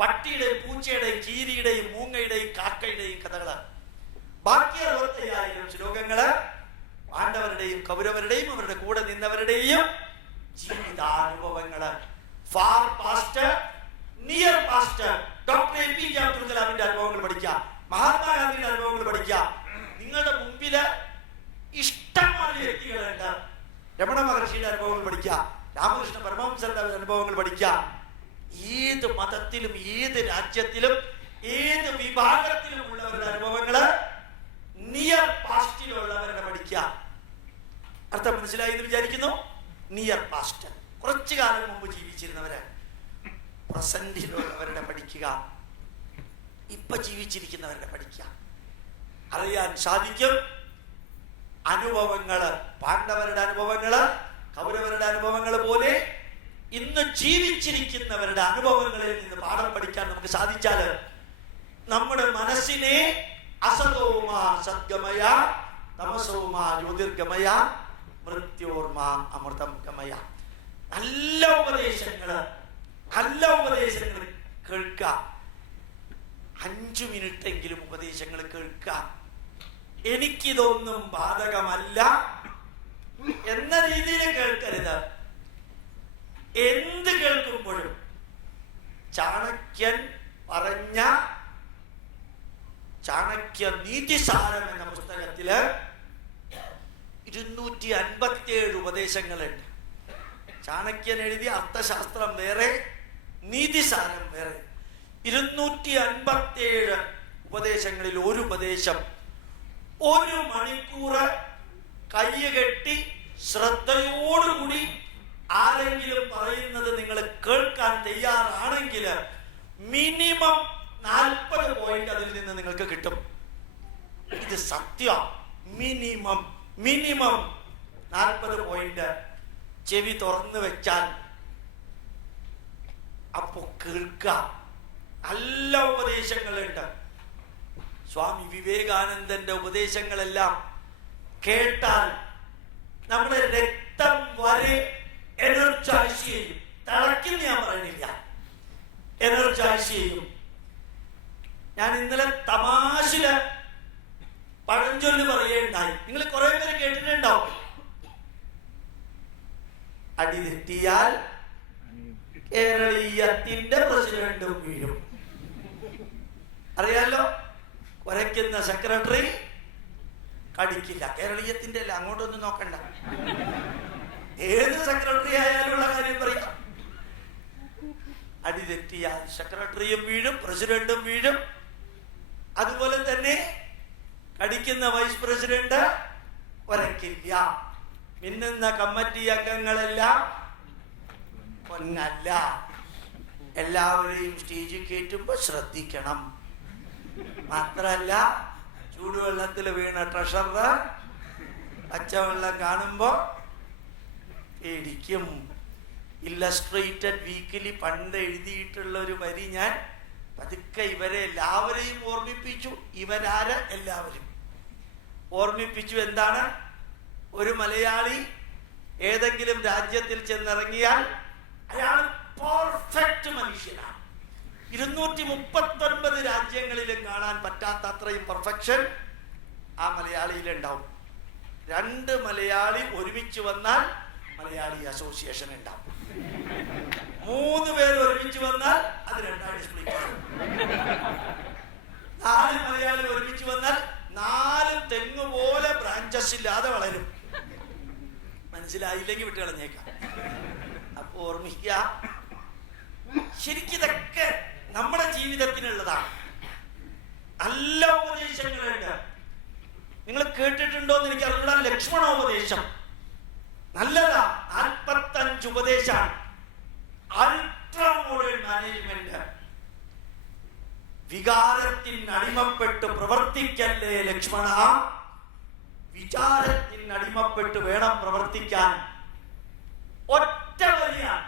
പട്ടിയുടെയും പൂച്ചയുടെയും കീരിയുടെയും മൂങ്ങയുടെയും കാക്കയുടെയും കഥകളാണ്. ബാക്കി 65,000 ശ്ലോകങ്ങള് പാണ്ഡവരുടെയും കൗരവരുടെയും അവരുടെ കൂടെ നിന്നവരുടെയും ജീവിതാനുഭവങ്ങള്. Far past, near past. Doctor APJ Abdul കലാമിന്റെ അനുഭവങ്ങൾ പഠിക്കാം, മഹാത്മാഗാന്ധിയുടെ അനുഭവങ്ങൾ പഠിക്കാം. നിങ്ങളുടെ മുമ്പില് ഇഷ്ടംമാതിരി വ്യക്തികളുണ്ട്. രമണ മഹർഷിയുടെ അനുഭവങ്ങൾ പഠിക്കാം, രാമകൃഷ്ണ പരമഹംസരുടെ അനുഭവങ്ങൾ പഠിക്കാം. ഏത് മതത്തിലും ഏത് രാജ്യത്തിലും ഏത് വിഭാഗത്തിലും ഉള്ളവരുടെ അനുഭവങ്ങള് നിയർ പാസ്റ്റിലുള്ളവരുടെ പഠിക്കാം. അർത്ഥം മനസ്സിലായി എന്ന് വിചാരിക്കുന്നു. നിയർ പാസ്റ്റ്, കുറച്ചു കാലം മുമ്പ് ജീവിച്ചിരുന്നവര്. പ്രസന്റിലുള്ളവരുടെ പഠിക്കുക, ഇപ്പൊ ജീവിച്ചിരിക്കുന്നവരുടെ പഠിക്കുക. അറിയാൻ സാധിക്കും. അനുഭവങ്ങള്, പാണ്ഡവരുടെ അനുഭവങ്ങള്, കൗരവരുടെ അനുഭവങ്ങൾ പോലെ ഇന്ന് ജീവിച്ചിരിക്കുന്നവരുടെ അനുഭവങ്ങളിൽ നിന്ന് പാഠം പഠിക്കാൻ നമുക്ക് സാധിച്ചാല് നമ്മുടെ മനസ്സിനെ അസതോമ സദ്ഗമയ തമസോമ ജ്യോതിർഗമയ മൃത്യോർമ അമൃതം ഗമയ. നല്ല ഉപദേശങ്ങള് കേൾക്കുക. 5 മിനിറ്റെങ്കിലും ഉപദേശങ്ങൾ കേൾക്കുക. എനിക്കിതൊന്നും ബാധകമല്ല എന്ന രീതിയിൽ കേൾക്കരുത്. എന്ത് കേൾക്കുമ്പോഴും ചാണക്യൻ പറഞ്ഞ ചാണക്യ നീതിസാരം എന്ന പുസ്തകത്തില് 257 ഉപദേശങ്ങളുണ്ട്. ചാണക്യൻ എഴുതിയ അർത്ഥശാസ്ത്രം വേറെ, നീതിസാരം വേറെ. 257 ഉപദേശങ്ങളിൽ ഒരു ഉപദേശം 1 മണിക്കൂർ കയ്യുകെട്ടി ശ്രദ്ധയോടുകൂടി ആരെങ്കിലും പറയുന്നത് നിങ്ങൾ കേൾക്കാൻ തയ്യാറാണെങ്കിൽ മിനിമം 40 പോയിന്റ് അതിൽ നിന്ന് നിങ്ങൾക്ക് കിട്ടും. ഇത് സത്യം. മിനിമം 40 പോയിന്റ് ചെവി തുറന്നു വെച്ചാൽ അപ്പോ കേൾക്കുക. നല്ല ഉപദേശങ്ങളുണ്ട്. സ്വാമി വിവേകാനന്ദന്റെ ഉപദേശങ്ങളെല്ലാം കേട്ടാൽ നമ്മുടെ രക്തം വരെ എനർജൈസ് ചെയ്യും. തിളക്കിന്ന് ഞാൻ പറയുന്നില്ല, എനർജൈസ് ചെയ്യും. ഞാൻ ഇന്നലെ തമാശയില് പഴഞ്ചൊല്ല് പറയുകയുണ്ടായി. നിങ്ങൾ കുറെ പേര് കേട്ടിട്ടുണ്ടാവും. അടി തെറ്റിയാൽ കേരളീയത്തിന്റെ പ്രസിഡന്റും വീഴും. അറിയാലോ, കുരയ്ക്കുന്ന സെക്രട്ടറി കടിക്കില്ല. കേരളീയത്തിന്റെ അല്ല, അങ്ങോട്ടൊന്നും നോക്കണ്ട. ഏത് സെക്രട്ടറി ആയാലുള്ള കാര്യം പറയാം. അടി തെറ്റിയാൽ സെക്രട്ടറിയും വീഴും, പ്രസിഡന്റും വീഴും. അതുപോലെ തന്നെ കടിക്കുന്ന വൈസ് പ്രസിഡന്റ് ഒരക്കില്ല. മിന്നുന്ന കമ്മിറ്റി അംഗങ്ങളെല്ലാം പൊന്നല്ല. എല്ലാവരെയും സ്റ്റേജിൽ കയറ്റുമ്പോ ശ്രദ്ധിക്കണം. മാത്രല്ല, ചൂടുവെള്ളത്തിൽ വീണ ട്രഷറർ പച്ചവെള്ളം കാണുമ്പോ പേടിക്കും. ഇല്ലസ്ട്രേറ്റഡ് വീക്കിലി പണ്ട് എഴുതിയിട്ടുള്ള ഒരു വരി ഞാൻ പതുക്കെ ഇവരെ എല്ലാവരെയും ഓർമ്മിപ്പിച്ചു. ഇവരാര്? എല്ലാവരും ഓർമ്മിപ്പിച്ചു. എന്താണ്? ഒരു മലയാളി ഏതെങ്കിലും രാജ്യത്തിൽ ചെന്നിറങ്ങിയാൽ അയാൾ പെർഫെക്റ്റ് മനുഷ്യനാണ്. 239 രാജ്യങ്ങളിലും കാണാൻ പറ്റാത്ത അത്രയും പെർഫെക്ഷൻ ആ മലയാളിയിൽ ഉണ്ടാവും. 2 മലയാളി ഒരുമിച്ച് വന്നാൽ മലയാളി അസോസിയേഷൻ ഉണ്ടാവും. 3 പേർ ഒരുമിച്ച് വന്നാൽ അത് 2 സ്പ്ലിറ്റ് ആവും. 4 മലയാളി ഒരുമിച്ച് വന്നാൽ 4 തെങ്ങ് പോലെ ബ്രാഞ്ചസ് ഇല്ലാതെ വളരും. മനസ്സിലായില്ലെങ്കിൽ വിട്ട് കളഞ്ഞേക്കാം. അപ്പൊ ഓർമ്മിക്കുക, ശരിക്കിതൊക്കെ നമ്മുടെ ജീവിതത്തിനുള്ളതാണ്. നല്ല ഉപദേശങ്ങളുണ്ട്. നിങ്ങൾ കേട്ടിട്ടുണ്ടോ എന്ന് എനിക്ക് അറിയില്ല. ലക്ഷ്മണോപദേശം നല്ലതാ. 45 ഉപദേശമാണ്. Ultra modern management. വികാരത്തിന് അടിമപ്പെട്ട് പ്രവർത്തിക്കല്ലേ ലക്ഷ്മണ, വിചാരത്തിന് അടിമപ്പെട്ട് വേണം പ്രവർത്തിക്കാൻ. ഒറ്റ വരിയാണ്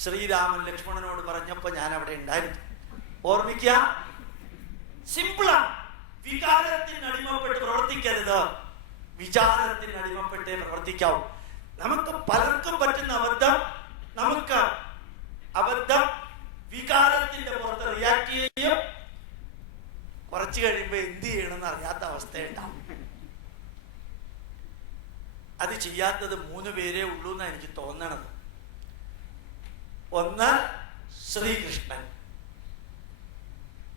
ശ്രീരാമൻ ലക്ഷ്മണനോട് പറഞ്ഞപ്പോ ഞാൻ അവിടെ ഉണ്ടായിരുന്നു. ഓർമ്മിക്കുക, സിമ്പിളാണ്. വികാരത്തിന് അടിമപ്പെട്ട് പ്രവർത്തിക്കരുത്, വിചാരത്തിന് അടിമപ്പെട്ടേ പ്രവർത്തിക്കാവൂ. നമുക്ക് പലർക്കും പറ്റുന്ന അബദ്ധം വികാരത്തിന്റെ പുറത്ത് റിയാക്ട് ചെയ്യും. കുറച്ച് കഴിയുമ്പോ എന്ത് ചെയ്യണമെന്ന് അറിയാത്ത അവസ്ഥയുണ്ടാവും. അത് ചെയ്യാത്തത് 3 പേരേ ഉള്ളൂ എന്നാണ് എനിക്ക് തോന്നണത്. ഒന്ന് ശ്രീകൃഷ്ണൻ.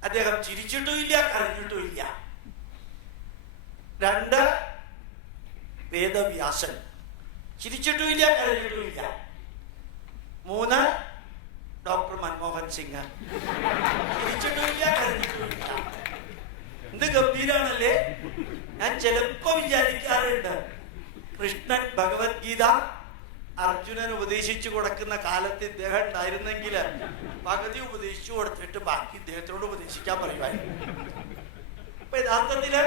അദ്ദേഹം ചിരിച്ചിട്ടുമില്ല, കരഞ്ഞിട്ടുമില്ല. 2 വേദവ്യാസൻ. ചിരിച്ചിട്ടുമില്ല, കരഞ്ഞിട്ടുമില്ല. 3 ഡോക്ടർ മൻമോഹൻ സിംഗ്. ചിരിച്ചിട്ടുമില്ല, കരഞ്ഞിട്ടുമില്ല. എന്ത് ഗംഭീരാണല്ലേ. ഞാൻ ചിലപ്പോ വിചാരിക്കാറുണ്ട്, കൃഷ്ണൻ ഭഗവത്ഗീത അർജുനൻ ഉപദേശിച്ചു കൊടുക്കുന്ന കാലത്ത് ഇദ്ദേഹം ഉണ്ടായിരുന്നെങ്കിൽ പകുതി ഉപദേശിച്ചു കൊടുത്തിട്ട് ബാക്കി ഇദ്ദേഹത്തോട് ഉപദേശിക്കാൻ പറയുമായിരുന്നു. അപ്പൊ യഥാർത്ഥത്തില്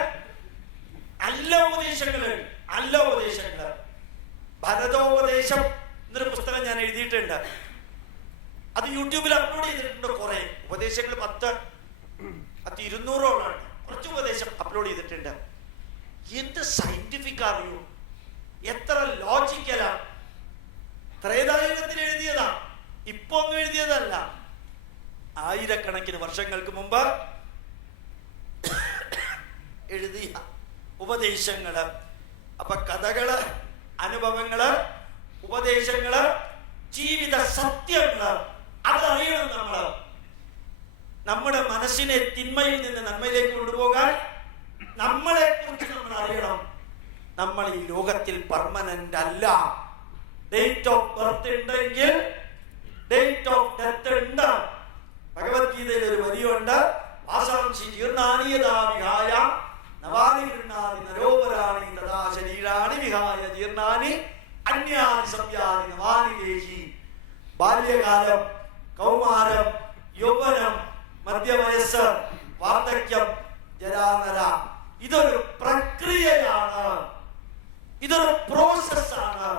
നല്ല ഉപദേശങ്ങള് ഭരതോപദേശം എന്നൊരു പുസ്തകം ഞാൻ എഴുതിയിട്ടുണ്ട്. അത് യൂട്യൂബിൽ അപ്ലോഡ് ചെയ്തിട്ടുണ്ട്. കുറെ ഉപദേശങ്ങൾ 200ഓളം കുറച്ച് ഉപദേശം അപ്ലോഡ് ചെയ്തിട്ടുണ്ട്. എന്ത് സയന്റിഫിക് അറിയൂ, എത്ര ലോജിക്കലാണ്. ത്രേതായുഗത്തിൽ എഴുതിയതാ, ഇപ്പൊ ഒന്നും എഴുതിയതല്ല. ആയിരക്കണക്കിന് വർഷങ്ങൾക്ക് മുമ്പ് എഴുതിയ ഉപദേശങ്ങള്. അപ്പൊ കഥകള്, അനുഭവങ്ങള്, ഉപദേശങ്ങള്, ജീവിത സത്യങ്ങള് അതറിയണം. നമ്മുടെ മനസ്സിനെ തിന്മയിൽ നിന്ന് നന്മയിലേക്ക് കൊണ്ടുപോകാൻ നമ്മളെ കുറിച്ച് നമ്മൾ അറിയണം. നമ്മൾ ഈ ലോകത്തിൽ പെർമനന്റ് അല്ല. ഡേറ്റ് ഓഫ് ബർത്ത് ഉണ്ടെങ്കിൽ ഡേറ്റ് ഓഫ് ഡെത്ത് ഉണ്ട്. ഭഗവത്ഗീതയിൽ ഒരു വരിയുണ്ട്, വാസാംശി ജീർണാനി യഥാ വിഹായ നവാനി ഗൃഹാണി നരോപരാണി തഥാ ശരീരാണി വിഹായ ജീർണാനി അന്യാനി സംയാനി നവാനി ബാല്യകാലം, കൗമാരം, യൗവനം, മധ്യവയസ്സ്, വാർദ്ധക്യം, ജരാനര. ഇതൊരു പ്രക്രിയയാണ്, ഇതൊരു പ്രോസസ്സാണ്.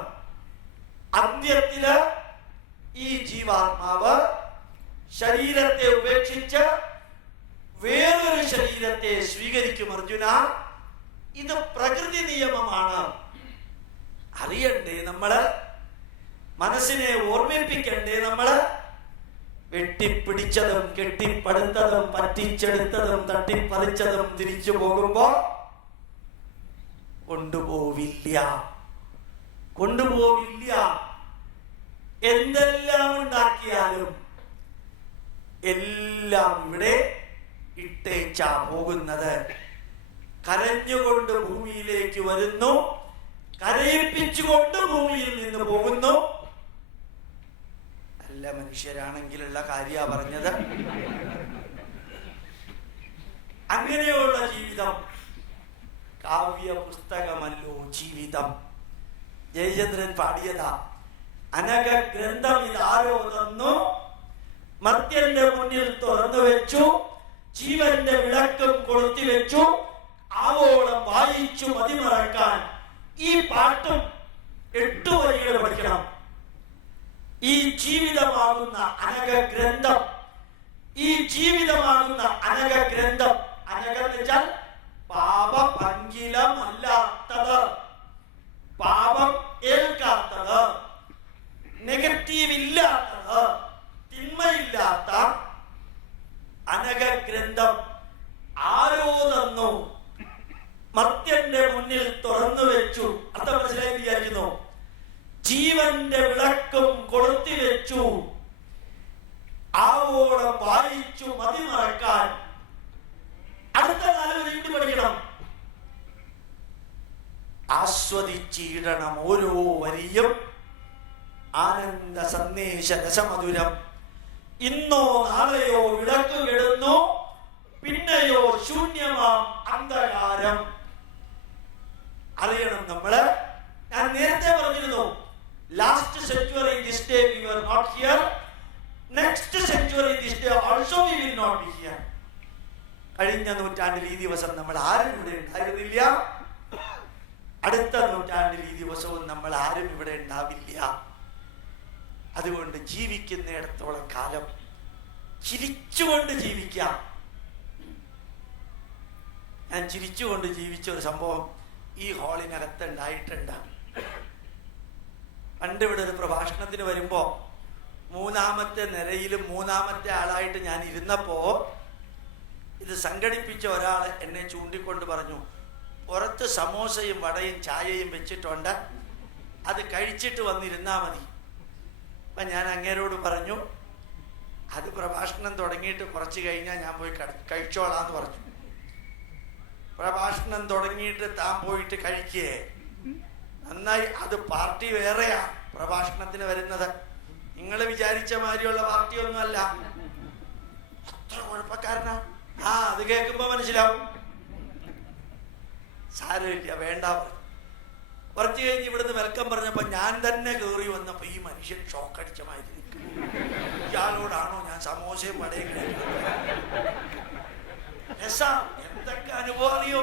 അന്ത്യത്തില് ഈ ജീവാത്മാവ് ശരീരത്തെ ഉപേക്ഷിച്ച് വേറൊരു ശരീരത്തെ സ്വീകരിക്കും. അർജുന, ഇത് പ്രകൃതി നിയമമാണ്. അറിയണ്ടേ നമ്മള്? മനസ്സിനെ ഓർമ്മിപ്പിക്കണ്ടേ നമ്മള്? വെട്ടിപ്പിടിച്ചതും കെട്ടിപ്പടുത്തതും പറ്റിച്ചെടുത്തതും തട്ടിപ്പറിച്ചതും തിരിച്ചു പോകുമ്പോ കൊണ്ടുപോവില്ല. എന്തെല്ലാം ഉണ്ടാക്കിയാലും എല്ലാം ഇവിടെ ഇട്ടേച്ചാ പോകുന്നത്. കരഞ്ഞുകൊണ്ട് ഭൂമിയിലേക്ക് വരുന്നു, കരയിപ്പിച്ചുകൊണ്ട് ഭൂമിയിൽ നിന്ന് പോകുന്നു. നല്ല മനുഷ്യരാണെങ്കിലുള്ള കാര്യ പറഞ്ഞത്. അങ്ങനെയുള്ള ജീവിതം കാവ്യ പുസ്തകമല്ലോ ജീവിതം. ജയചന്ദ്രൻ പാടിയതാ. അനഘ ഗ്രന്ഥം ഇതാരോ തന്നു, മർത്യന്റെ മുന്നിൽ തുറന്നു വെച്ചു, ജീവന്റെ വിളക്കും കൊളുത്തി വെച്ചു, ആവോളം വായിച്ചു മതിമറക്കാൻ. ഈ പാട്ടും 8 വരികൾ പഠിക്കണം. ഈ ജീവിതമാകുന്ന അനഘ ഗ്രന്ഥം, ഈ ജീവിതമാകുന്ന അനഘ ഗ്രന്ഥം. അനഘ എന്ന് വെച്ചാൽ പാപപങ്കിലമല്ലാത്തത്, പാപം ഏൽക്കാത്തത്, നെഗറ്റീവ് ഇല്ലാത്തത്, തിന്മയില്ലാത്ത അനഘ ഗ്രന്ഥം ആരോ തന്നു, മർത്യന്റെ മുന്നിൽ തുറന്നു വെച്ചു. അർത്ഥം മനസ്സിലായി വിചാരിക്കുന്നു. ജീവന്റെ വിളക്കും കൊളുത്തി വെച്ചു, ആവോളം വായിച്ചു മതിമറക്കാൻ. അടുത്ത 4 വരി കൂടി പഠിക്കണം. ആസ്വദിച്ചിടണം ഓരോ വരിയും, ആനന്ദ സന്ദേശ രസമധുരം. ഇന്നോ നാളെയോ വിളക്ക് കെടുന്നു, പിന്നെയോ ശൂന്യമാം അന്ധകാരം. അറിയണം നമ്മള്. ഞാൻ നേരത്തെ പറഞ്ഞിരുന്നു, last century this day we were not here, next century this day also we will not be here. കഴിഞ്ഞ നൂറ്റാണ്ടിൽ ഈ ദിവസം നമ്മൾ ആരും ഇവിടെ ഉണ്ടായിരുന്നില്ല, അടുത്ത നൂറ്റാണ്ടിൽ ഈ ദിവസവും നമ്മൾ ആരും ഇവിടെ ഉണ്ടാവില്ല. അതുകൊണ്ട് ജീവിക്കുന്നിടത്തോളം കാലം ചിരിച്ചുകൊണ്ട് ജീവിക്കാം. ഞാൻ ചിരിച്ചുകൊണ്ട് ജീവിച്ച ഒരു സംഭവം ഈ ഹാളിനകത്ത് ഉണ്ടായിട്ടുണ്ട്. പണ്ട് ഇവിടെ ഒരു പ്രഭാഷണത്തിന് വരുമ്പോ 3ാമത്തെ നിരയിലും 3ാമത്തെ ആളായിട്ട് ഞാൻ ഇരുന്നപ്പോ ഇത് സംഘടിപ്പിച്ച ഒരാൾ എന്നെ ചൂണ്ടിക്കൊണ്ട് പറഞ്ഞു, പുറത്ത് സമോസയും വടയും ചായയും വെച്ചിട്ടുണ്ട്, അത് കഴിച്ചിട്ട് വന്നിരുന്നാ മതി. അപ്പം ഞാൻ അങ്ങേരോട് പറഞ്ഞു, അത് പ്രഭാഷണം തുടങ്ങിയിട്ട് കുറച്ച് കഴിഞ്ഞാൽ ഞാൻ പോയി കഴിച്ചോളാന്ന് പറഞ്ഞു. പ്രഭാഷണം തുടങ്ങിയിട്ട് താൻ പോയിട്ട് കഴിക്കേ? നന്നായി. അത് പാർട്ടി വേറെയാ പ്രഭാഷണത്തിന് വരുന്നത്. നിങ്ങൾ വിചാരിച്ച മാതിരിയുള്ള പാർട്ടിയൊന്നുമല്ല. അത്ര കുഴപ്പക്കാരനാ. അത് കേൾക്കുമ്പോ മനസ്സിലാവും. സാരമില്ല, വേണ്ട പറഞ്ഞു. കുറച്ച് കഴിഞ്ഞ് ഇവിടുന്ന് വെൽക്കം പറഞ്ഞപ്പോ ഞാൻ തന്നെ കയറി വന്നപ്പോ ഈ മനുഷ്യൻ ഷോക്കടിച്ച മാതിരി നിൽക്കുന്നു. ഇയാളോടാണോ ഞാൻ സമോസയും വടയും കഴിക്കുന്നത്? എന്തൊക്കെ അനുഭവം അറിയോ?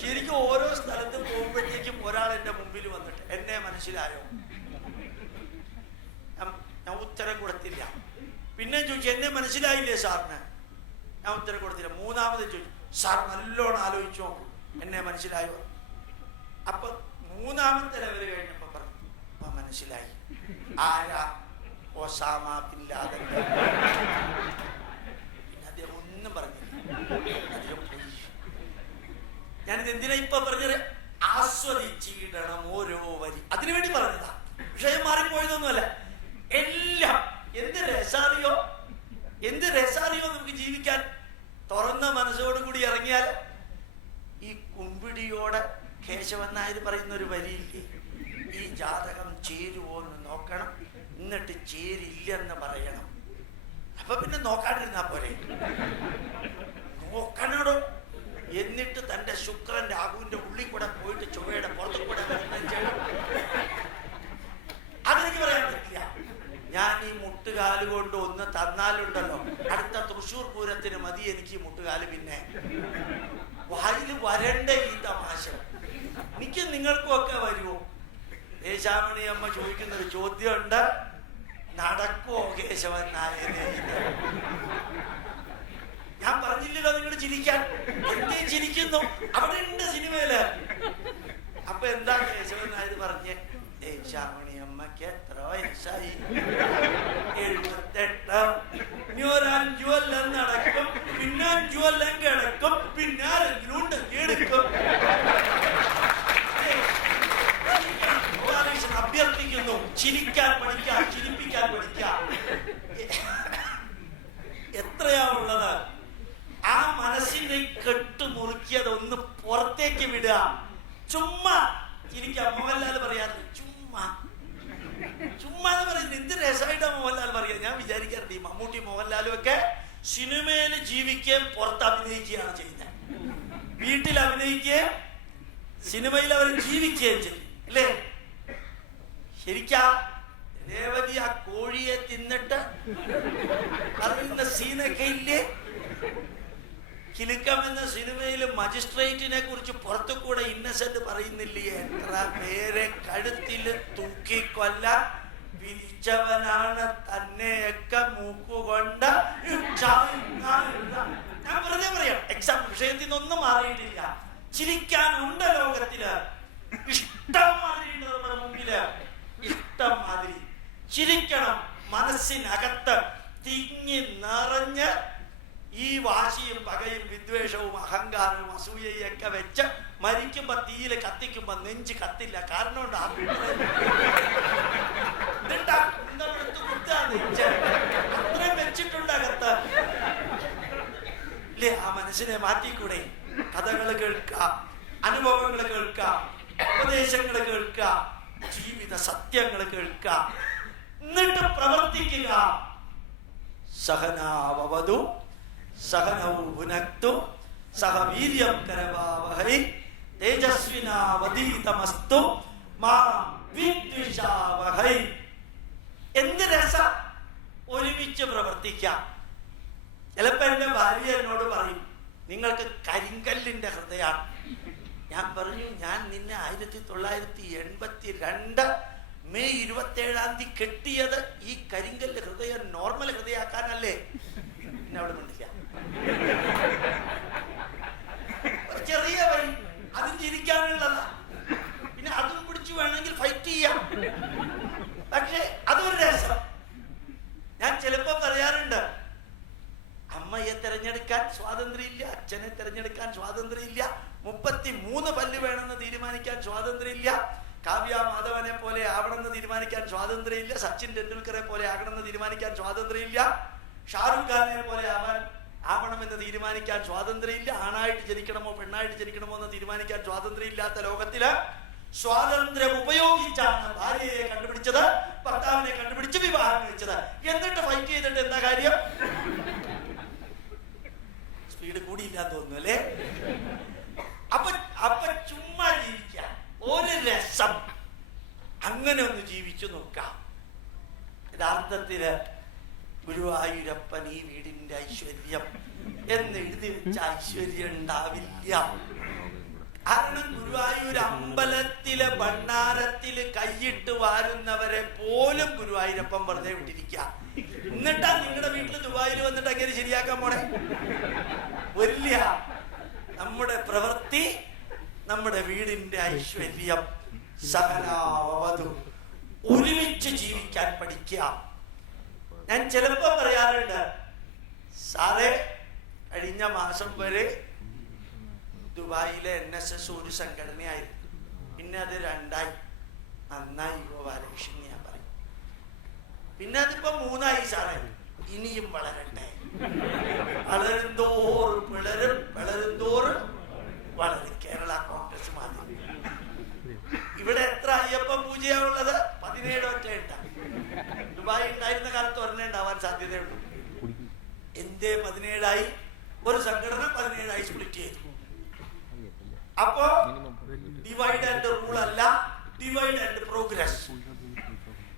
ശരിക്കും ഓരോ സ്ഥലത്ത് പോകുമ്പോഴത്തേക്കും ഒരാൾ എന്റെ മുമ്പിൽ വന്നിട്ട് എന്നെ മനസ്സിലായോ? ഞാൻ ഉത്തരം കൊടുത്തില്ല. പിന്നെ ചോദിച്ചു, എന്നെ മനസ്സിലായില്ലേ സാറിന്? ഞാൻ ഉത്തരം കൊടുത്തില്ല. 3ാമത് ചോദിച്ചു, സാർ നല്ലോണം ആലോചിച്ചു നോക്കൂ, എന്നെ മനസ്സിലായോ? അപ്പൊ 3ാമത്തെ ലെവൽ കഴിഞ്ഞപ്പോ പറഞ്ഞു, അപ്പൊ മനസ്സിലായി. ആരാ? Osama bin Laden. പിന്നെ അദ്ദേഹം ഒന്നും പറഞ്ഞില്ല. അദ്ദേഹം പോയി. ഞാനിത് എന്തിനാ ഇപ്പൊ പറഞ്ഞത്? ആസ്വദിച്ചിടണം ഓരോ വരി. അതിനുവേണ്ടി പറഞ്ഞതാ. വിഷയം മാറിപ്പോയതൊന്നുമല്ല. എല്ലാം എന്ത് രസാറിയോ, എന്ത് രസാറിയോ നമുക്ക് ജീവിക്കാൻ. തുറന്ന മനസ്സോടുകൂടി ഇറങ്ങിയാൽ ഈ കുമ്പിടിയോടെ കേശവൻ നായർ പറയുന്ന ഒരു വരിയില്ലേ, ഈ ജാതകം ചേരുവോ എന്ന് നോക്കണം, എന്നിട്ട് ചേരില്ലെന്ന് പറയണം. അപ്പൊ പിന്നെ നോക്കാണ്ടിരുന്നാ പോരെ? നോക്കണോ? എന്നിട്ട് തന്റെ ശുക്രൻ രാഹുവിന്റെ ഉള്ളിൽ കൂടെ പോയിട്ട് ചൊവ്വയുടെ പുറത്തു കൂടെ ചെയ്യണം. അതെനിക്ക് പറയാൻ പറ്റില്ല. ഞാൻ ഈ അവസരത്തിന് മതി എനിക്ക് മുട്ടുകാല്. പിന്നെ വായിൽ വരണ്ട ഈ തമാശ എനിക്ക് നിങ്ങൾക്കും ഒക്കെ വരുമോ? ദേശാമണി അമ്മ ചോദിക്കുന്നൊരു ചോദ്യമുണ്ട്, നടക്കുവോ കേശവൻ നായരെ? ഞാൻ പറഞ്ഞില്ലല്ലോ നിങ്ങൾ ചിരിക്കാൻ. എന്തേ ചിരിക്കുന്നു? അവിടെ ഉണ്ട് സിനിമയില്. അപ്പൊ എന്താ കേശവൻ നായർ പറഞ്ഞ്? ദേശാമണി അമ്മക്ക് എത്ര വയസ്സായി? 78. ഇനി ഒരു 5 കൊല്ലം നടക്കും, പിന്നെ 5 കൊല്ലം കിടക്കും, പിന്നെ ആരെങ്കിലും ഉണ്ടെങ്കിൽ എടുക്കും. അഭ്യർത്ഥിക്കുന്നു, ചിരിക്കാൻ പഠിക്കാം, ചിരിപ്പിക്കാൻ പഠിക്കാം. എത്രയാ ഉള്ളത്? ആ മനസ്സിനെ കെട്ടുമുറുക്കിയതൊന്ന് പുറത്തേക്ക് വിടുക. ചുമ്മാ ചിരിക്കാം. മോഹൻലാൽ പറയാറുണ്ട് ചുമ്മാ ചുമ്മാ എന്ന് പറയുന്നത് എന്ത് രസമായിട്ടാ മോഹൻലാൽ പറയാ. ഞാൻ വിചാരിക്കാറുണ്ട് ഈ മമ്മൂട്ടി മോഹൻലാലും ഒക്കെ സിനിമയിൽ ജീവിക്കുകയും പുറത്ത് അഭിനയിക്കുകയാണ് ചെയ്യുന്നത്. വീട്ടിൽ അഭിനയിക്കുകയും സിനിമയിൽ അവർ ജീവിക്കുകയും ചെയ്യും അല്ലേ? ശരിക്കാ രേവതി ആ കോഴിയെ തിന്നിട്ട് അറിയുന്ന സീനൊക്കെ ഇല്ലേ? കിലുക്കം എന്ന സിനിമയിൽ മജിസ്ട്രേറ്റിനെ കുറിച്ച് പുറത്തു കൂടെ ഇന്നസെന്റ് പറയുന്നില്ലേ? എത്ര പേരെ കഴുത്തിൽ തൂക്കിക്കൊല്ല വിരിച്ചവനാണ് തന്നെയൊക്കെ മൂക്കുകൊണ്ട്. ഞാൻ വെറുതെ പറയാം, എക്സാം വിഷയത്തിൽ നിന്നൊന്നും മാറിയിട്ടില്ല. ചിരിക്കാനുണ്ട് ലോകത്തില്, ഇഷ്ടം മാതിരി ഉണ്ട് നമ്മുടെ മുമ്പില്, ഇഷ്ടം മാതിരി ചിരിക്കണം. മനസ്സിനകത്ത് തിങ്ങി നിറഞ്ഞ് ഈ വാശിയും പകയും വിദ്വേഷവും അഹങ്കാരവും അസൂയയും ഒക്കെ വെച്ച് മരിക്കുമ്പോ തീയില് കത്തിക്കുമ്പോ നെഞ്ച് കത്തില്ല. കാരണം ഉണ്ട് അത്രയും വെച്ചിട്ടുണ്ട് അകത്ത് ഇല്ലേ? ആ മനസ്സിനെ മാറ്റിക്കൂടെ? കഥകൾ കേൾക്കാം, അനുഭവങ്ങൾ കേൾക്കാം, ഉപദേശങ്ങൾ കേൾക്കാം, ജീവിത സത്യങ്ങൾ കേൾക്കാം, എന്നിട്ട് പ്രവർത്തിക്കുക. സഹനാവവതു സഹനൗ ഭുനക്തു സഹ വീര്യം കരവാവഹൈ തേജസ്വിനാവധീതമസ്തു മാ വിദ്വിഷാവഹൈ. എന്ത് രസം ഒരുമിച്ച് പ്രവർത്തിക്കാം. ചിലപ്പോ എന്റെ ഭാര്യ എന്നോട് പറയും നിങ്ങൾക്ക് കരിങ്കല്ലിന്റെ ഹൃദയമാണ്. ഞാൻ പറഞ്ഞു ഞാൻ നിന്നെ 1982 മെയ് 27 കെട്ടിയത് ഈ കരിങ്കല്ല് ഹൃദയം നോർമൽ ഹൃദയാക്കാനല്ലേ? പിന്നെ അവിടെ മിണ്ടില്ല. ചെറിയ വഴി അതും ചിരിക്കാനുള്ളതാ. പിന്നെ അതും പിടിച്ചു വേണമെങ്കിൽ ഫൈറ്റ് ചെയ്യാം. പക്ഷെ അതൊരു രസം. ഞാൻ ചിലപ്പോ പറയാറുണ്ട് അമ്മയെ തെരഞ്ഞെടുക്കാൻ സ്വാതന്ത്ര്യമില്ല, അച്ഛനെ തെരഞ്ഞെടുക്കാൻ സ്വാതന്ത്ര്യമില്ല, 33 പല്ല് വേണമെന്ന് തീരുമാനിക്കാൻ സ്വാതന്ത്ര്യമില്ല, കാവ്യ മാധവനെ പോലെ ആവണമെന്ന് തീരുമാനിക്കാൻ സ്വാതന്ത്ര്യമില്ല, സച്ചിൻ ടെണ്ടുൽക്കറെ പോലെ ആകണമെന്ന് തീരുമാനിക്കാൻ സ്വാതന്ത്ര്യമില്ല, ഷാറുഖ് ഖാനെ പോലെ ആവണമെന്ന് തീരുമാനിക്കാൻ സ്വാതന്ത്ര്യമില്ല, ആണായിട്ട് ജനിക്കണമോ പെണ്ണായിട്ട് ജനിക്കണമോ എന്ന് തീരുമാനിക്കാൻ സ്വാതന്ത്ര്യമില്ലാത്ത ലോകത്തില് സ്വാതന്ത്ര്യം ഉപയോഗിച്ചാണ് ഭാര്യയെ കണ്ടുപിടിച്ചത്, ഭർത്താവിനെ കണ്ടുപിടിച്ച് വിവാഹം കഴിച്ചത്. എന്നിട്ട് ഫൈറ്റ് ചെയ്തിട്ട് എന്താ കാര്യം? സ്പീഡ് കൂടിയില്ലാന്ന് തോന്നുന്നു അല്ലേ? അപ്പൊ ചുമ്മാ ജീവിക്കാം, ഒരു രസം. അങ്ങനെ ഒന്ന് ജീവിച്ചു നോക്കാം. യഥാർത്ഥത്തില് ഗുരുവായൂരപ്പൻ ഈ വീടിന്റെ ഐശ്വര്യം എന്ന് എഴുതി വെച്ച ഐശ്വര്യം ഉണ്ടാവില്ല. കാരണം ഗുരുവായൂർ അമ്പലത്തിലെ ഭണ്ഡാരത്തില് കൈയിട്ട് വാരുന്നവരെ പോലും ഗുരുവായൂരപ്പൻ വെറുതെ വിട്ടിരിക്കുക. എന്നിട്ടാ നിങ്ങളുടെ വീട്ടിൽ ദുബായിൽ വന്നിട്ട് അങ്ങനെ ശരിയാക്കാൻ പോണേ? വലിയ നമ്മുടെ പ്രവൃത്തി നമ്മുടെ വീടിന്റെ ഐശ്വര്യം. സഹനാവവതു ഒരുമിച്ച് ജീവിക്കാൻ പഠിക്കാം. ഞാൻ ചിലപ്പോ പറയാറുണ്ട് സാറേ കഴിഞ്ഞ മാസം വരെ ദുബായിലെ NSS ഒരു സംഘടനയായിരുന്നു, പിന്നെ അത് 2ആയി. നന്നായി ബാലകൃഷ്ണൻ ഞാൻ പറയും. പിന്നെ അതിപ്പോ 3ആയി സാറേ, ഇനിയും വളരട്ടെ. വളരുന്തോറും വളരുന്തോറും വളരും. കേരള കോൺഗ്രസ് മാതിരി. ഇവിടെ എത്ര അയ്യപ്പ പൂജയാണുള്ളത്? 17 ഒറ്റ ഉണ്ടാവും. ദുബായി ഉണ്ടായിരുന്ന കാലത്ത് ഒരെണ്ണം ഉണ്ടാവാൻ സാധ്യതയുള്ളൂ. എന്തേ 17ആയി? ഒരു സംഘടന 17ആയി സ്പ്ലിറ്റ് ചെയ്തു. അപ്പോ ഡിവൈഡ് ആൻഡ് റൂൾ അല്ല, ഡിവൈഡ് ആൻഡ് പ്രോഗ്രസ്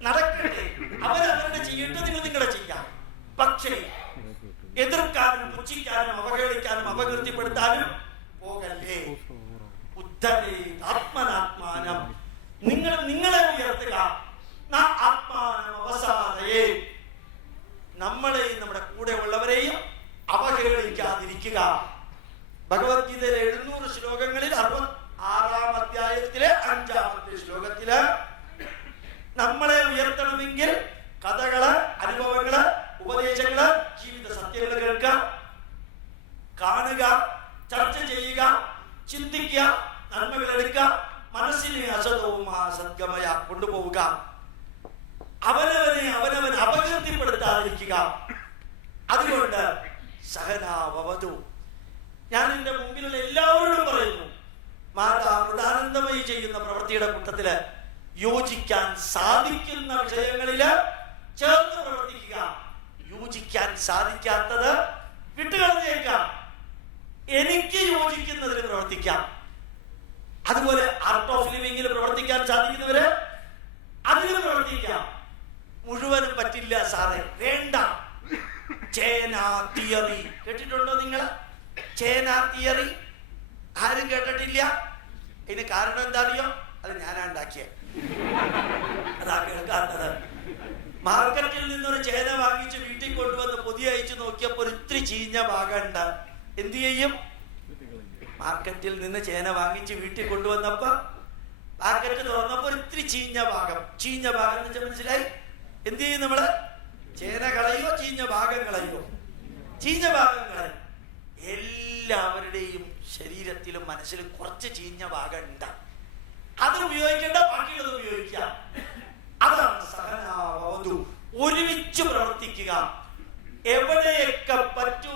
നടക്കട്ടെ. അവരവരുടെ ചെയ്യേണ്ടത് നിങ്ങൾ നിങ്ങളെ ചെയ്യാം. പക്ഷേ എതിർക്കാനും പുച്ഛിക്കാനും അവഹേളിക്കാനും അപകീർത്തിപ്പെടുത്താനും പോകല്ലേ. ആത്മനാത്മാനം, നിങ്ങളെ ഉയർത്തുക. ആത്മാനം അവസാനയെ, നമ്മളെയും നമ്മുടെ കൂടെ ഉള്ളവരെയും അവഹേളിക്കാതിരിക്കുക. ഭഗവത്ഗീതയിലെ 700 ശ്ലോകങ്ങളിൽ 66-ാം അധ്യായത്തിലെ 5-ാമത്തെ ശ്ലോകത്തില് നമ്മളെ ഉയർത്തണമെങ്കിൽ കഥകള്, അനുഭവങ്ങള്, ഉപദേശങ്ങള്, ജീവിത സത്യങ്ങൾ കേൾക്കുക, കാണുക, ചർച്ച ചെയ്യുക, ചിന്തിക്കുക, നന്മകൾ എടുക്കുക, മനസ്സിനെ അസതവും സദ്ഗമയ കൊണ്ടുപോവുക, അവനവൻ അപകീർത്തിപ്പെടുത്താതിരിക്കുക. അതുകൊണ്ട് സഹനാവവതു, ഞാൻ എന്റെ മുമ്പിലുള്ള എല്ലാവരോടും പറയുന്നു, മാതാ മൃതാനന്ദമയി ചെയ്യുന്ന പ്രവൃത്തിയുടെ കൂട്ടത്തില് യോജിക്കാൻ സാധിക്കുന്ന വിഷയങ്ങളില് ചേർന്ന് പ്രവർത്തിക്കുക. യോജിക്കാൻ സാധിക്കാത്തത് വിട്ടുകളഞ്ഞേക്കാം. എനിക്ക് യോജിക്കുന്നതിൽ പ്രവർത്തിക്കാം. അതുപോലെ ആർട്ട് ഓഫ് ലിവിംഗിൽ പ്രവർത്തിക്കാൻ സാധിക്കുന്നവര് അതിൽ പ്രവർത്തിക്കാം. മുഴുവനും പറ്റില്ല സാറേ, വേണ്ട. ചേന തിയറി കേട്ടിട്ടുണ്ടോ നിങ്ങൾ? ചേന തിയറി ആരും കേട്ടിട്ടില്ല. ഇതിന് കാരണം എന്താ അറിയോ? അത് ഞാനാ ഉണ്ടാക്കിയ, അതാ കേൾക്കാത്തത്. മാർക്കറ്റിൽ നിന്നൊരു ചേന വാങ്ങിച്ച് വീട്ടിൽ കൊണ്ടുവന്ന് പൊതി അയച്ചു നോക്കിയപ്പോൾ ഇത്തിരി ചീഞ്ഞ ഭാഗം ഉണ്ട്. എന്തു ചെയ്യും? മാർക്കറ്റിൽ നിന്ന് ചേന വാങ്ങിച്ച് വീട്ടിൽ കൊണ്ടുവന്നപ്പോ പാക്കറ്റ് തുറന്നപ്പോ ഇത്തിരി ചീഞ്ഞ ഭാഗം എന്ന് വെച്ചാൽ മനസ്സിലായി? എന്ത് ചെയ്യും നമ്മള്? ചേന കളയോ ചീഞ്ഞ ഭാഗം കളയോ? ചീഞ്ഞ ഭാഗം കളയും. എല്ലാവരുടെയും ശരീരത്തിലും മനസ്സിലും കുറച്ച് ചീഞ്ഞ ഭാഗം ഉണ്ട്. അത് ഉപയോഗിക്കേണ്ട, ബാക്കിയുള്ളത് ഉപയോഗിക്കാം. അതാണ് സഹനാവതു. ഒരുമിച്ച് പ്രവർത്തിക്കുക. എവിടെയൊക്കെ പറ്റും